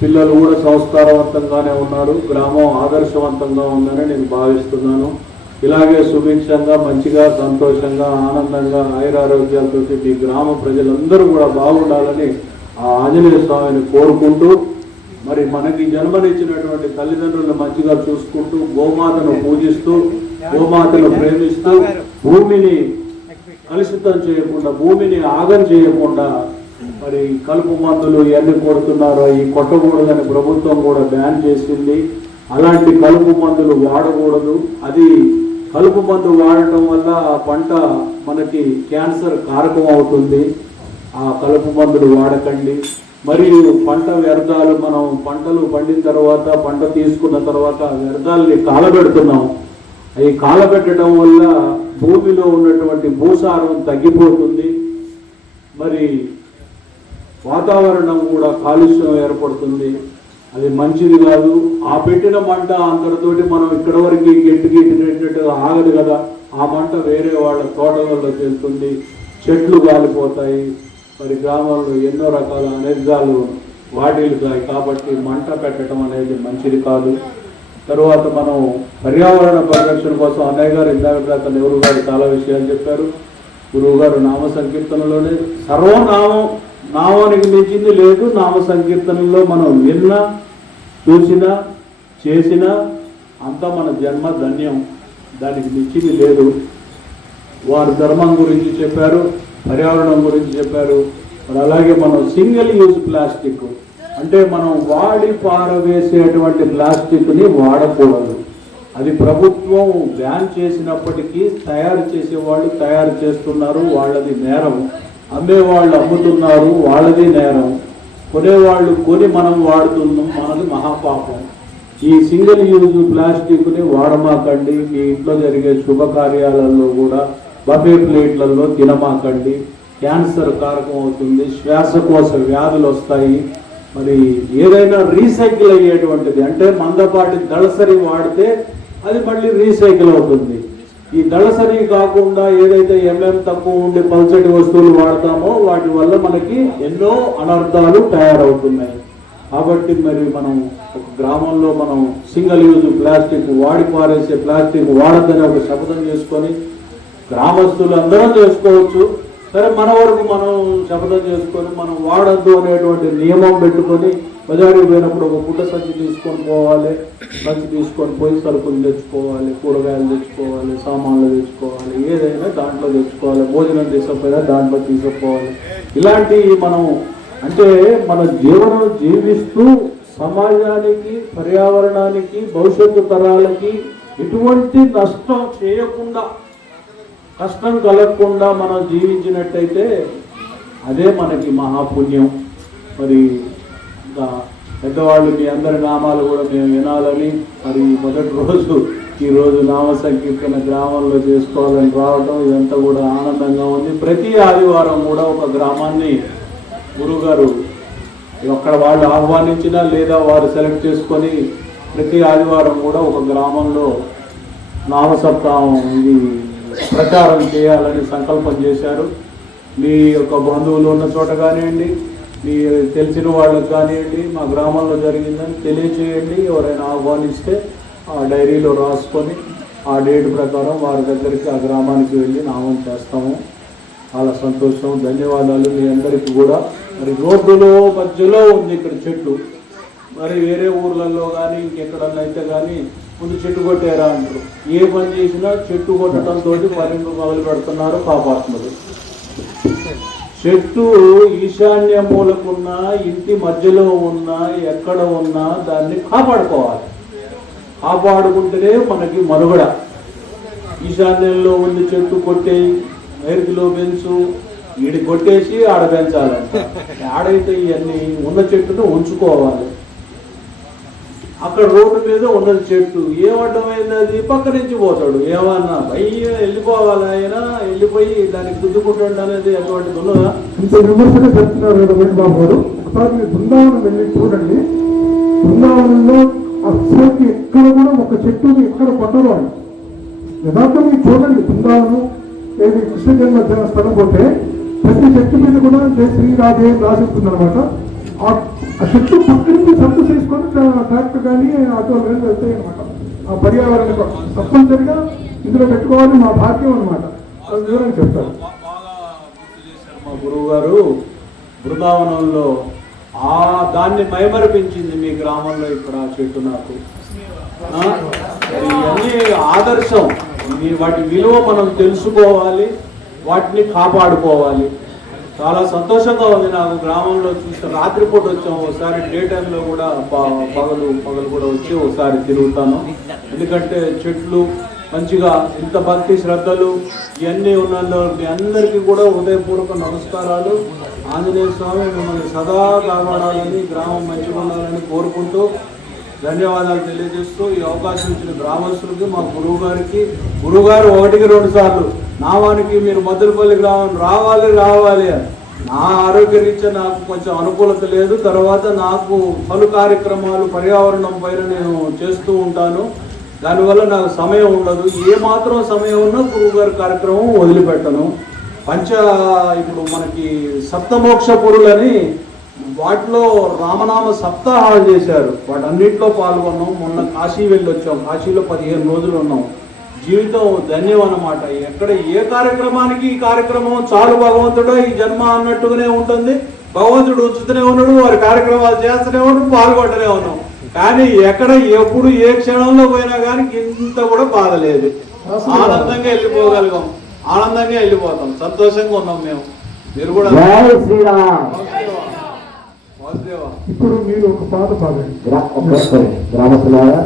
పిల్లలు కూడా సంస్కారవంతంగానే ఉన్నారు. గ్రామం ఆదర్శవంతంగా ఉందని నేను భావిస్తున్నాను. ఇలాగే సుభిక్షంగా, మంచిగా, సంతోషంగా, ఆనందంగా, ఆయురారోగ్యాలతో మీ గ్రామ ప్రజలందరూ కూడా బాగుండాలని ఆ ఆంజనేయ స్వామిని కోరుకుంటూ, మరి మనకి జన్మనిచ్చినటువంటి తల్లిదండ్రులను మంచిగా చూసుకుంటూ, గోమాతను పూజిస్తూ, గోమాతను ప్రేమిస్తూ, భూమిని కలుషితం చేయకుండా, భూమిని ఆగం చేయకుండా, మరి కలుపు మందులు ఇవన్నీ కొడుతున్నారో ఈ కొట్టకూడదని ప్రభుత్వం కూడా బ్యాన్ చేసింది. అలాంటి కలుపు మందులు వాడకూడదు. అది కలుపు మందు వాడటం వల్ల ఆ పంట మనకి క్యాన్సర్ కారకం అవుతుంది. ఆ కలుపు మందులు వాడకండి. మరియు పంట వ్యర్థాలు, మనం పంటలు పండిన తర్వాత, పంట తీసుకున్న తర్వాత వ్యర్థాలని కాలబెడుతున్నాం. అవి కాలబెట్టడం వల్ల భూమిలో ఉన్నటువంటి భూసారం తగ్గిపోతుంది. మరి వాతావరణం కూడా కాలుష్యం ఏర్పడుతుంది. అది మంచిది కాదు. ఆ పెట్టిన మంట అంతటితోటి మనం ఇక్కడ వరకు గట్టిగా ఆగదు కదా. ఆ మంట వేరే వాళ్ళ తోటలలో వెళ్తుంది, చెట్లు కాలిపోతాయి. మరి గ్రామాల్లో ఎన్నో రకాల అనర్థాలు వాటిల్లుతాయి. కాబట్టి మంట పెట్టడం అనేది మంచిది కాదు. తర్వాత మనం పర్యావరణ పరిరక్షణ కోసం అన్నయ్య గారు ఇందాక నెహ్రూ గారు చాలా విషయాలు చెప్పారు. గురువు గారు నామ సంకీర్తనలోనే సర్వనామం, నామానికి మించింది లేదు. నామ సంకీర్తనలో మనం విన్నా, చూసినా, చేసినా అంతా మన జన్మ ధన్యం. దానికి మించింది లేదు. వారు ధర్మం గురించి చెప్పారు, పర్యావరణం గురించి చెప్పారు. మరి అలాగే మనం సింగిల్ యూజ్ ప్లాస్టిక్ అంటే మనం వాడి పారవేసేటువంటి ప్లాస్టిక్ని వాడకూడదు. అది ప్రభుత్వం బ్యాన్ చేసినప్పటికీ తయారు చేసేవాళ్ళు తయారు చేస్తున్నారు, వాళ్ళది నేరం. అమ్మేవాళ్ళు అమ్ముతున్నారు, వాళ్ళది నేరం. కొనేవాళ్ళు కొని మనం వాడుతున్నాం, మనది మహాపాపం. ఈ సింగిల్ యూజ్ ప్లాస్టిక్ని వాడమాకండి. మీ ఇంట్లో జరిగే శుభకార్యాలలో కూడా బఫే ప్లేట్లలో తినమాకండి. క్యాన్సర్ కారకం అవుతుంది, శ్వాసకోశ వ్యాధులు వస్తాయి. మరి ఏదైనా రీసైకిల్ అయ్యేటువంటిది అంటే మందపాటి దళసరి వాడితే అది మళ్ళీ రీసైకిల్ అవుతుంది. ఈ దళసరి కాకుండా ఏదైతే తక్కువ ఉండే పల్చటి వస్తువులు వాడతామో వాటి వల్ల మనకి ఎన్నో అనర్థాలు తయారవుతున్నాయి. కాబట్టి మరి మనం ఒక గ్రామంలో మనం సింగిల్ యూజ్ ప్లాస్టిక్, వాడి పారేసే ప్లాస్టిక్ వాడద్దని ఒక శపథం చేసుకొని, గ్రామస్తులు అందరం చేసుకోవచ్చు. సరే, మన వరకు మనం శపథం చేసుకొని మనం వాడద్దు అనేటువంటి నియమం పెట్టుకొని బజారుకి పోయినప్పుడు ఒక పుట్ట సంచి తీసుకొని పోవాలి. సంచి తీసుకొని పోయి సరుకులు తెచ్చుకోవాలి, కూరగాయలు తెచ్చుకోవాలి, సామాన్లు తెచ్చుకోవాలి, ఏదైనా దాంట్లో తెచ్చుకోవాలి. భోజనం తీసుకుపోయినా దాంట్లో తీసుకుపోవాలి. ఇలాంటివి మనం అంటే మన జీవనం జీవిస్తూ సమాజానికి, పర్యావరణానికి, భవిష్యత్తు తరాలకి ఎటువంటి నష్టం చేయకుండా, కష్టం కలగకుండా మనం జీవించినట్టయితే అదే మనకి మహాపుణ్యం. మరి ఇంకా పెద్దవాళ్ళు మీ అందరి నామాలు కూడా మేము వినాలని, మరి మొదటి రోజు ఈరోజు నామ సంకీర్తన గ్రామంలో చేసుకోవాలని రావడం ఇదంతా కూడా ఆనందంగా ఉంది. ప్రతి ఆదివారం కూడా ఒక గ్రామాన్ని గురువుగారు అక్కడ వాళ్ళు ఆహ్వానించినా లేదా వారు సెలెక్ట్ చేసుకొని ప్రతి ఆదివారం కూడా ఒక గ్రామంలో నామసప్తాహం ఇది ప్రచారం చేయాలని సంకల్పం చేశారు. మీ యొక్క బంధువులు ఉన్న చోట కానివ్వండి, మీ తెలిసిన వాళ్ళకి కానివ్వండి, మా గ్రామంలో జరిగిందని తెలియచేయండి. ఎవరైనా ఆహ్వానిస్తే ఆ డైరీలో రాసుకొని ఆ డేట్ ప్రకారం వారి దగ్గరికి ఆ గ్రామానికి వెళ్ళి నామం చేస్తాము. చాలా సంతోషం, ధన్యవాదాలు మీ అందరికీ కూడా. మరి రోడ్డులో మధ్యలో ఉంది ఇక్కడ చెట్టు. మరి వేరే ఊర్లలో కానీ ఇంకెక్కడన్నా అయితే కానీ ముందు చెట్టు కొట్టారా అంటారు. ఏ పని చేసినా చెట్టు కొట్టడంతో పని మొదలు పెడుతున్నారు పాపాత్ములు. చెట్టు ఈశాన్య మూలకున్నా, ఇంటి మధ్యలో ఉన్నా, ఎక్కడ ఉన్నా దాన్ని కాపాడుకోవాలి. కాపాడుకుంటేనే మనకి మనుగడ. ఈశాన్యంలో ఉంది చెట్టు కొట్టేయి, నైరుతిలో పెంచు, ఈడి కొట్టేసి ఆడ పెంచాలంట. ఆడైతే ఇవన్నీ ఉన్న చెట్టును ఉంచుకోవాలి. అక్కడ రోడ్డు మీద ఉన్నది చెట్టు ఏమడ్డమైంది, అది పక్క నుంచి పోతాడు. ఏమన్నా అయ్యి వెళ్ళిపోవాలి, ఆయన వెళ్ళిపోయి దానికి గుద్దుకుంటాడు అనేది అటువంటిది ఉన్నదా? ఇంత విమర్శగా చెప్తున్నారు కదా వేణుబాబు గారు. ఒకసారి మీరు బృందావనం వెళ్ళి చూడండి. బృందావనంలో అసలుకి ఎక్కడ కూడా ఒక చెట్టుని ఎక్కడ కొట్టరు అని యథార్థం మీరు చూడండి. బృందావనం ఏది కృష్ణ జన్మ స్థలం పోతే ప్రతి చెట్టు మీద కూడా జై శ్రీరాధే రాసి ఉంటుందన్నమాట. ఆ చెట్టు పక్క నుంచి సంతు చేసుకొని ట్రాక్టర్ కానీ ఆటోలు కానీ వెళ్తాయి అనమాట. ఆ పర్యావరణ తప్పనిసరిగా ఇందులో పెట్టుకోవాలి, మా భాగ్యం అనమాట. అది వివరంగా చెప్తారు. మా గురువు గారు బృందావనంలో దాన్ని మైమరిపించింది మీ గ్రామంలో ఇక్కడ చెట్టు నాకు. ఇవన్నీ ఆదర్శం. వాటి విలువ మనం తెలుసుకోవాలి, వాటిని కాపాడుకోవాలి. చాలా సంతోషంగా ఉంది నాకు గ్రామంలో చూస్తే. రాత్రిపూట వచ్చాం, ఒకసారి డే టైంలో కూడా పగలు కూడా వచ్చి ఒకసారి తిరుగుతాను. ఎందుకంటే చెట్లు మంచిగా ఇంత భక్తి శ్రద్ధలు ఇవన్నీ ఉన్నందు మీ అందరికీ కూడా హృదయపూర్వక నమస్కారాలు. ఆంజనేయ స్వామి మిమ్మల్ని సదా కాపాడాలని, గ్రామం మంచిగా ఉండాలని కోరుకుంటూ ధన్యవాదాలు తెలియజేస్తూ ఈ అవకాశం ఇచ్చిన గ్రామస్తులకి, మా గురువుగారు 1-2 సార్లు నామానికి మీరు మద్దులపల్లి గ్రామం రావాలి నా ఆరోగ్య రీత్యా నాకు కొంచెం అనుకూలత లేదు. తర్వాత నాకు పలు కార్యక్రమాలు పర్యావరణం పైన నేను చేస్తూ ఉంటాను. దానివల్ల నాకు సమయం ఉండదు. ఏమాత్రం సమయం ఉన్నా గురువుగారి కార్యక్రమం వదిలిపెట్టను. ఇప్పుడు మనకి సప్తమోక్ష పురులని వాటిలో రామనామ సప్తాహాలు చేశారు. వాటన్నిటిలో పాల్గొన్నాం. మొన్న కాశీ వెళ్ళి వచ్చాం. కాశీలో 15 రోజులు ఉన్నాం. జీవితం ధన్యం అన్నమాట. ఎక్కడ ఏ కార్యక్రమానికి ఈ కార్యక్రమం చాలు భగవంతుడు ఈ జన్మ అన్నట్టుగానే ఉంటుంది. భగవంతుడు ఉంచుతూనే ఉన్నాడు, వారి కార్యక్రమాలు చేస్తూనే ఉన్నాడు, పాల్గొంటూనే ఉన్నాం. కానీ ఎక్కడ ఎప్పుడు ఏ క్షణంలో పోయినా కానీ ఇంత కూడా బాధ లేదు. ఆనందంగా వెళ్ళిపోగలిగాం, ఆనందంగా వెళ్ళిపోతాం, సంతోషంగా ఉన్నాం మేము. మీరు కూడా ఇప్పుడు మీరు ఒక పాట పాడండి. గ్రామస్తులారా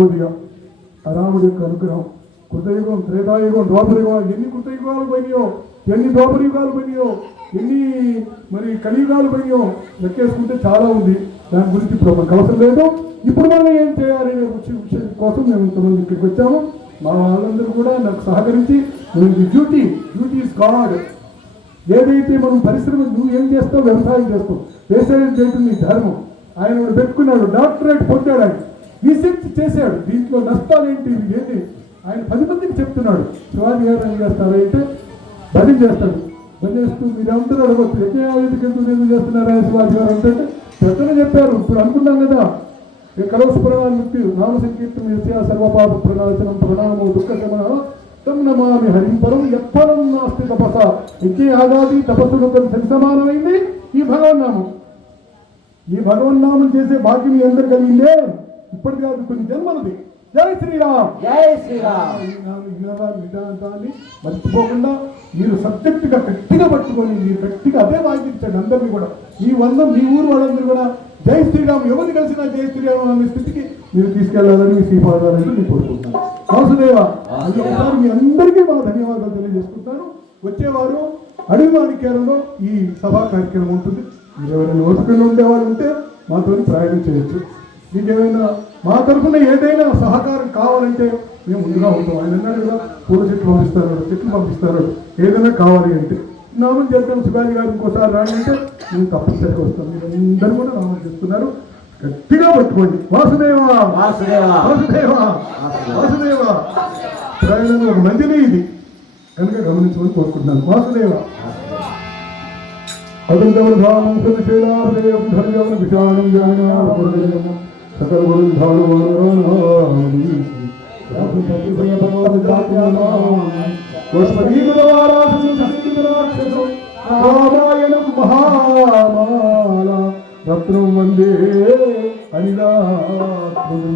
మహోదయ ఆ రాముడి యొక్క అనుగ్రహం కృతయుగం త్రేతాయుగం ద్వాపరయుగం ఎన్ని కృతయుగాలు పోయినాయో ఎన్ని ద్వాపరయుగాలు పోయినాయో ఎన్ని మరి కలియుగాలు పోయినాయో లెక్కేసుకుంటే చాలా ఉంది. దాని గురించి ఇప్పుడు మనకు అవసరం లేదు. ఇప్పుడు మనం ఏం చేయాలి అనే విషయం కోసం మేము ఇంతమంది ఇక్కడికి వచ్చాము. మా వాళ్ళందరూ కూడా నాకు సహకరించి డ్యూటీ ఈజ్ గాడ్. ఏదైతే మనం పరిశ్రమ నువ్వు ఏం చేస్తావు, వ్యవసాయం చేస్తావు, వ్యవసాయం చేయడం నీ ధర్మం. ఆయన పెట్టుకున్నాడు, డాక్టరేట్ పొందాడు, ఆయన రీసెర్చ్ చేశాడు, దీంట్లో నష్టాలేంటి ఏంటి ఆయన 10 మందికి చెప్తున్నాడు. శివాజీ గారు ఏం చేస్తారు అంటే భజన చేస్తాడు. భజన చేస్తూ మీరు అందరూ అడగచ్చు యజ్ఞావేదిక ఎందుకు చేస్తున్నారా శివాజీ గారు అంటే పెద్దలు చెప్పారు. ఇప్పుడు అనుకున్నాం కదా కలవస్ఫురణాలు ముక్తి నామ సంకీర్తన సర్వపాప ప్రణాశనం ప్రణామో దుఃఖశమన తం నమామి హరింపరం ఎప్పరం నాస్తి తపస. యజ్ఞ యాగాది తపస్సులతో సమానమైంది ఈ భగవన్నామం. ఈ భగవన్నామం చేసే భాగ్యం మీ అందరు కలిగిందే. ఇప్పటి కాదు కొన్ని జన్మలది. జై శ్రీరామ్. జై శ్రీరామ్. విధానాన్ని మర్చిపోకుండా మీరు సబ్జెక్టుగా గట్టిగా పట్టుకొని మీరు గట్టిగా అదే వాయించండి. అందరినీ కూడా ఈ 100 మీ ఊరు వాళ్ళందరూ కూడా జై శ్రీరామ్ ఎవరిని కలిసినా జై శ్రీరామ్ అనే స్థితికి మీరు తీసుకెళ్లాలని మీ శ్రీపాదాలని నేను కోరుకుంటున్నాను. వాసుదేవ ఒకసారి మీ అందరికీ మా ధన్యవాదాలు తెలియజేసుకుంటాను. వచ్చేవారు అడుగు మాణిక్యాలలో ఈ సభా కార్యక్రమం ఉంటుంది. మీరు ఎవరైనా ఓపికలు ఉండేవాళ్ళు ఉంటే మాతో ప్రయాణం చేయొచ్చు. మీకేమైనా మా తరఫున ఏదైనా సహకారం కావాలంటే మేము ముందుగా ఉంటాం. ఆయన అన్నాడు కదా పూల చెట్లు పంపిస్తారు ఏదైనా కావాలి అంటే నామం చేద్దాం. శివాజీ గారు ఇంకోసారి రానంటే మేము తప్పనిసరిగా వస్తాం. మీరు అందరూ కూడా నామం చేస్తున్నారు. గట్టిగా పట్టుకోండి. వాసుదేవ వాసుదేవ వాసుదేవ వాసుదేవ. ప్రయాణంలో ఒక మందిని ఇది కనుక గమనించమని కోరుకుంటున్నాను. వాసుదేవ అదంతవధానం సదశైలాదేవం ధర్యవం విషాణం జానాం సకల గురుధాను రామాయణం మహామాల రత్నం వందే అనిలాత్మజం.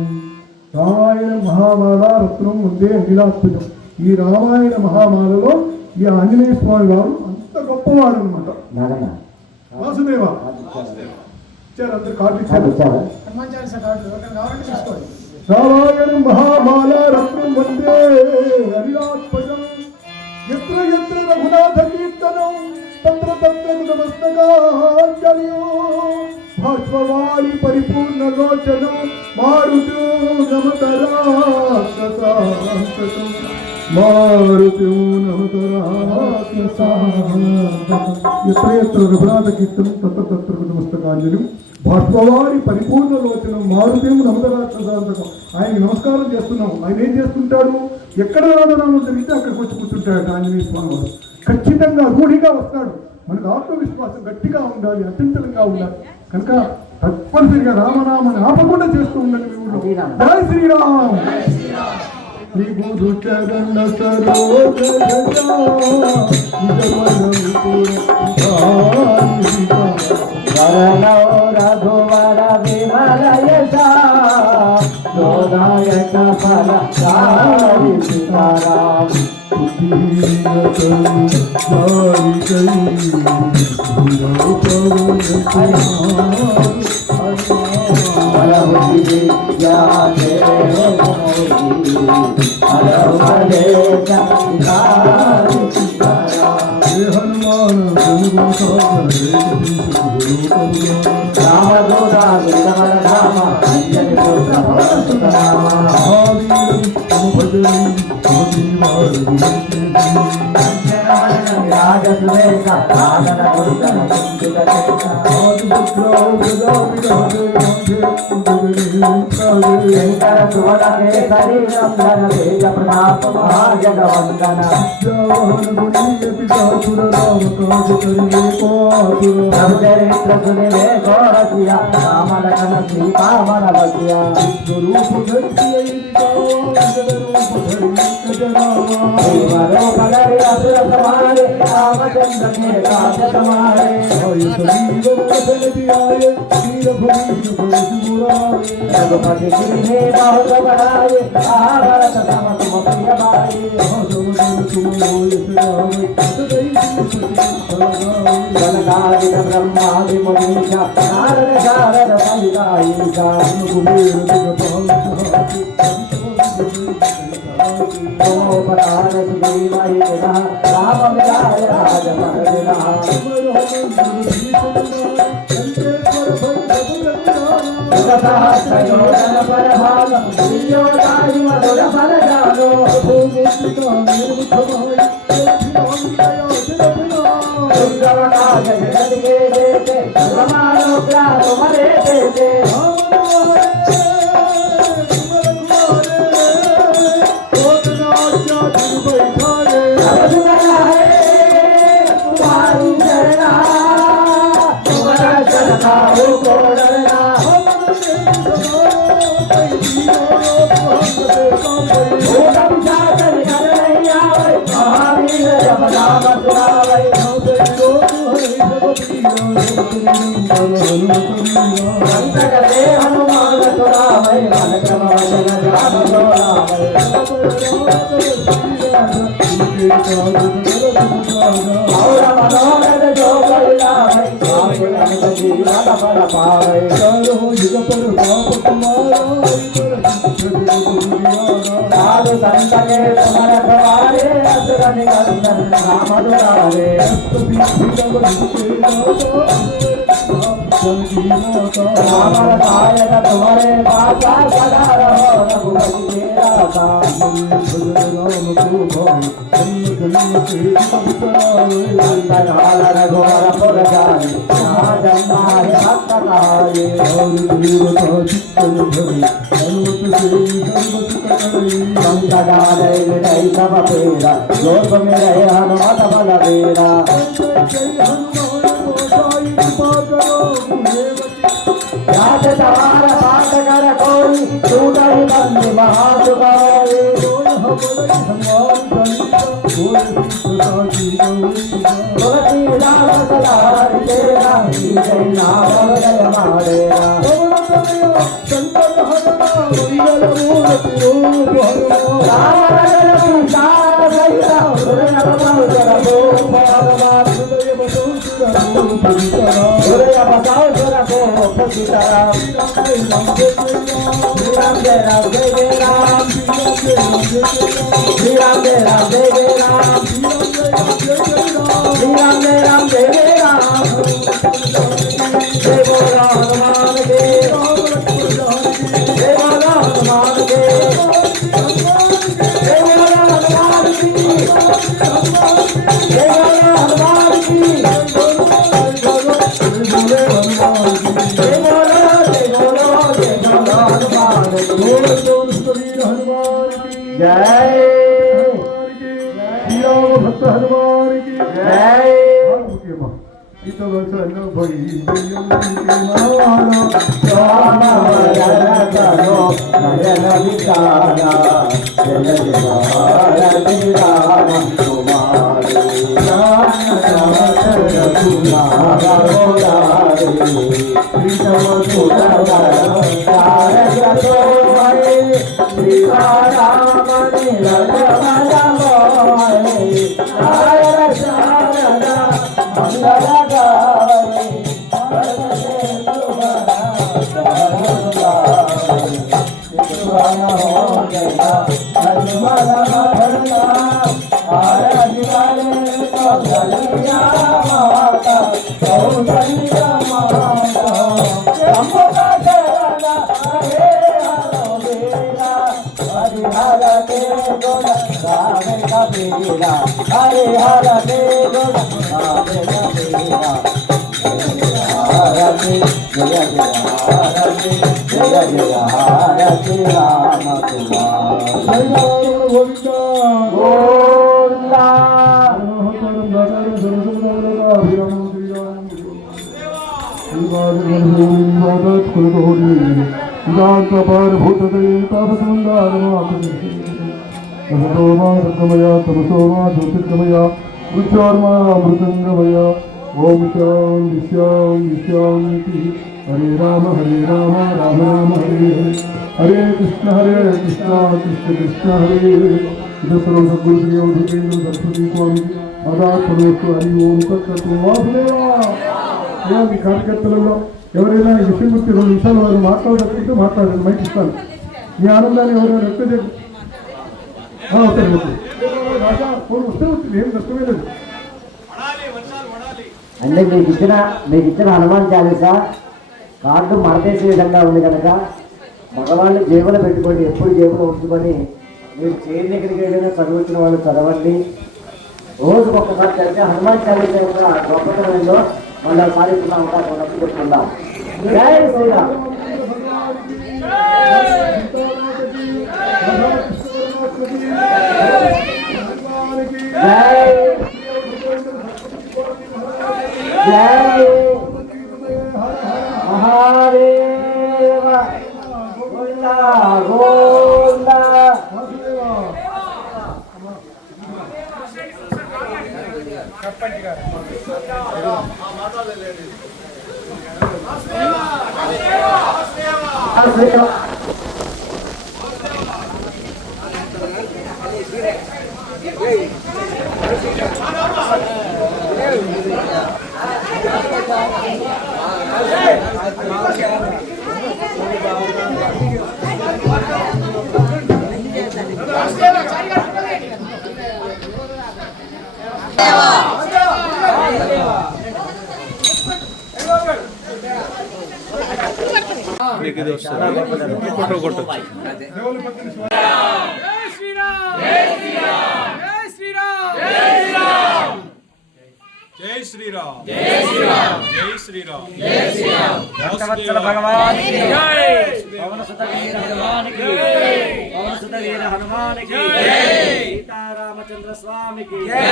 రామాయణ మహామాల రత్నం వందే అనిలాత్మజం. ఈ రామాయణ మహామాలలో ఈ ఆంజనేయ స్వామి వారు అంత గొప్పవాడు అనమాట. వాసుదేవ ఇచ్చారు, అందరు కార్డు ఇచ్చారు. రామాయణం మహామాల రత్నం వందే అనిలాత్మజం. ఎత్ర ఎత్ర రఘునాథ కీర్తనం తంత్ర తంత్ర నమస్తకాంజలియో భాష్పవాళి పరిపూర్ణ లోచనం మారుతూ నమతరాక్షసాంతకం మారుతూ నమతరాక్షసాంతకం. ఎత్ర ఎత్ర రఘునాథ కీర్తనం తంత్ర తంత్ర నమస్తకాంజలి భాష్పవాళి పరిపూర్ణ లోచనం మారుతేము నమతరాక్షసాంతకం. ఆయనకి నమస్కారం చేస్తున్నాం. ఆయన ఏం చేస్తుంటాడు, ఎక్కడ రామనామం జరిగితే అక్కడికి వచ్చి కూర్చుంటాడు ఆంజనేయ స్వామి వారు. ఖచ్చితంగా రూఢిగా వస్తాడు. మనకు ఆత్మవిశ్వాసం గట్టిగా ఉండాలి, అత్యంతలంగా ఉండాలి. కనుక తప్పనిసరిగా రామనామాన్ని ఆపకుండా చేస్తూ ఉండండి మీ ఊళ్ళో. జై శ్రీరామ్. రఘువర విమలయశ లోనాయక ఫల సీతారాం. బ్రహ్మాది మునీష నారద శారద ओपराय धीमहि नः रामविलाय राजपरदिनः सहस्रयोजन परभागं दिव्योदायि मधुर फलजालो दुर्गवनाय जगद्गे देते समारोग्रा तुमरे देते तुम्हारी शरणा तुम्हारा शरणा हो को डरना महावीर जब नाम सुनावे संकट दे हनुमान सुनावे मन क्रम वचन जान सुनावे और मनोरथ जो कल्यावे आपके अमित जीवन फल पावे साधु संत के तुम रखवारे असुर निकंदन नाम दुलारे रावण सायक तुम्हारे पासा सदा रहो रघुपति मेरा अंतकाल रघुवर पुर जाए जन्मा है भक्त कहाये संतदालय विदय सब पेरा लोक में रहे हनुमत बल बेरा रात सवार पाठ कर कोई छूट बंदी महासुखाए तुलसी राम सलार तेरा जय नाम जय मारेरा ओम शांति शांति शांति। हरे राम राम राम हरे हरे कृष्ण कृष्ण कृष्ण हरे हरे। सर्व सद्गुरु श्री अवधूतेन्द्र सरस्वती स्वामी అదాత్మలోస్తు హరి ఓం తత్సత్ వాసుదేవా. మీ కార్యకర్తలలో ఎవరైనా ఈ విషయం గురించి 2 నిమిషాలు వారు మాట్లాడకపోతే మాట్లాడండి, మైక్ ఇస్తాను. మీ ఆనందాన్ని ఎవరైనా వ్యక్తం చేయండి. రాజా ఫోన్ వస్తే వచ్చింది, ఏం కష్టమే లేదు. అంటే మీకు ఇచ్చిన హనుమాన్ చాలీసా కార్డు మరదేసే విధంగా ఉంది కనుక మగవాళ్ళు జేబులో పెట్టుకోండి, ఎప్పుడు జేబులో ఉంచుకొని మీరు చైర్ దగ్గరికి వెళ్ళినా చదువుతున్న వాళ్ళు చదవండి. రోజుకు ఒక్కసారి చదివితే హనుమాన్ చాలీసా యొక్క గొప్పతనం ఏందో మళ్ళీ ఒకసారి ఉన్నప్పుడు చెప్పుకుందాం. జై శ్రీరామ్. జై మహాదేవ గోవిందా గోవిందా. మీకు ఇది వస్తుంది, ఫోటో కొట్టచ్చు. జై శ్రీరామ్, జై శ్రీరామ్, జై శ్రీరామ్, జై శ్రీరామ్. భక్తవత్సల భగవానికి జై. పవన సుత వీర హనుమానికి జై. పవన సుత వీర హనుమానికి జై. సీతారామచంద్ర స్వామికి జై.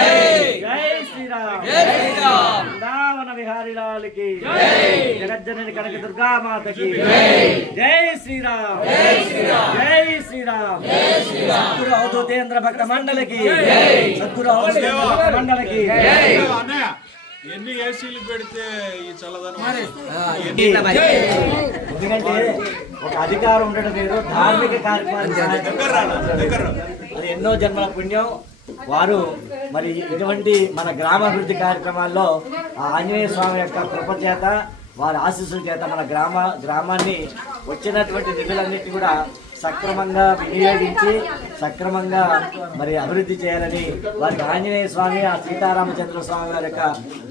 జై శ్రీరామ్, జై శ్రీరామ్. బృందావన విహారి లాల్కి జై. జగజ్జనని కనక దుర్గా మాతకి జై. జై శ్రీరామ్, జై శ్రీరామ్, జై శ్రీరామ్, జై శ్రీరామ్. సద్గురు అవధూతేంద్ర భక్త మండలికి జై. సద్గురు అవధూతేంద్ర భక్త మండలికి జై. అన్నయ్య ఎన్ని ఏసీలు పెడితే ఈ చల్లదనం? ఎందుకంటే ఒక అధికారం ఉండడం లేదు, ధార్మిక కార్యక్రమాలు అది ఎన్నో జన్మల పుణ్యం. వారు మరి ఇటువంటి మన గ్రామాభివృద్ధి కార్యక్రమాల్లో ఆ ఆంజనేయ స్వామి యొక్క కృప చేత వారి ఆశీస్సుల చేత మన గ్రామాన్ని వచ్చినటువంటి నిధులన్నిటి కూడా సక్రమంగా వినియోగించి సక్రమంగా మరి అభివృద్ధి చేయాలని వారికి ఆంజనేయ స్వామి, ఆ సీతారామచంద్ర స్వామి వారి యొక్క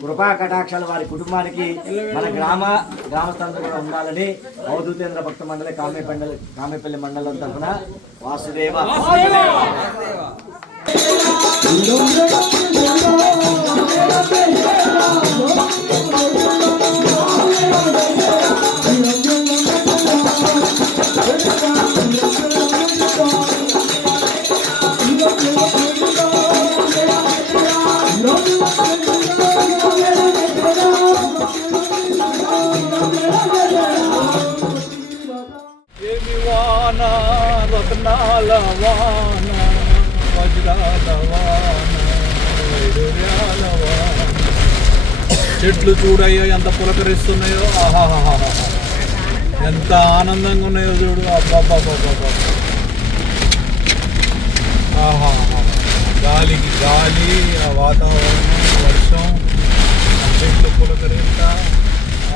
కృపా కటాక్షాలు వారి కుటుంబానికి మన గ్రామస్థానంలో కూడా ఉండాలని అవధూతేంద్ర భక్త మండలి కామేపల్లి మండలం తరఫున వాసుదేవ ఏమి వాన, రత్నాల వాన, వజ్రాల వాన, వైడూర్యాల వాన. చెట్లు చూడయ్యో ఎంత పులకరిస్తున్నాయో, ఆహాహా, ఎంత ఆనందంగా ఉన్నాయో చూడు. అబ్బాబ్బాబ్బాబ్బా, ఆహా, గాలికి గాలి, ఆ వాతావరణం, వర్షం, చెట్లు పులకరింత.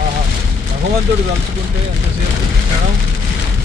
ఆహా, భగవంతుడు తలుచుకుంటే ఎంతసేపు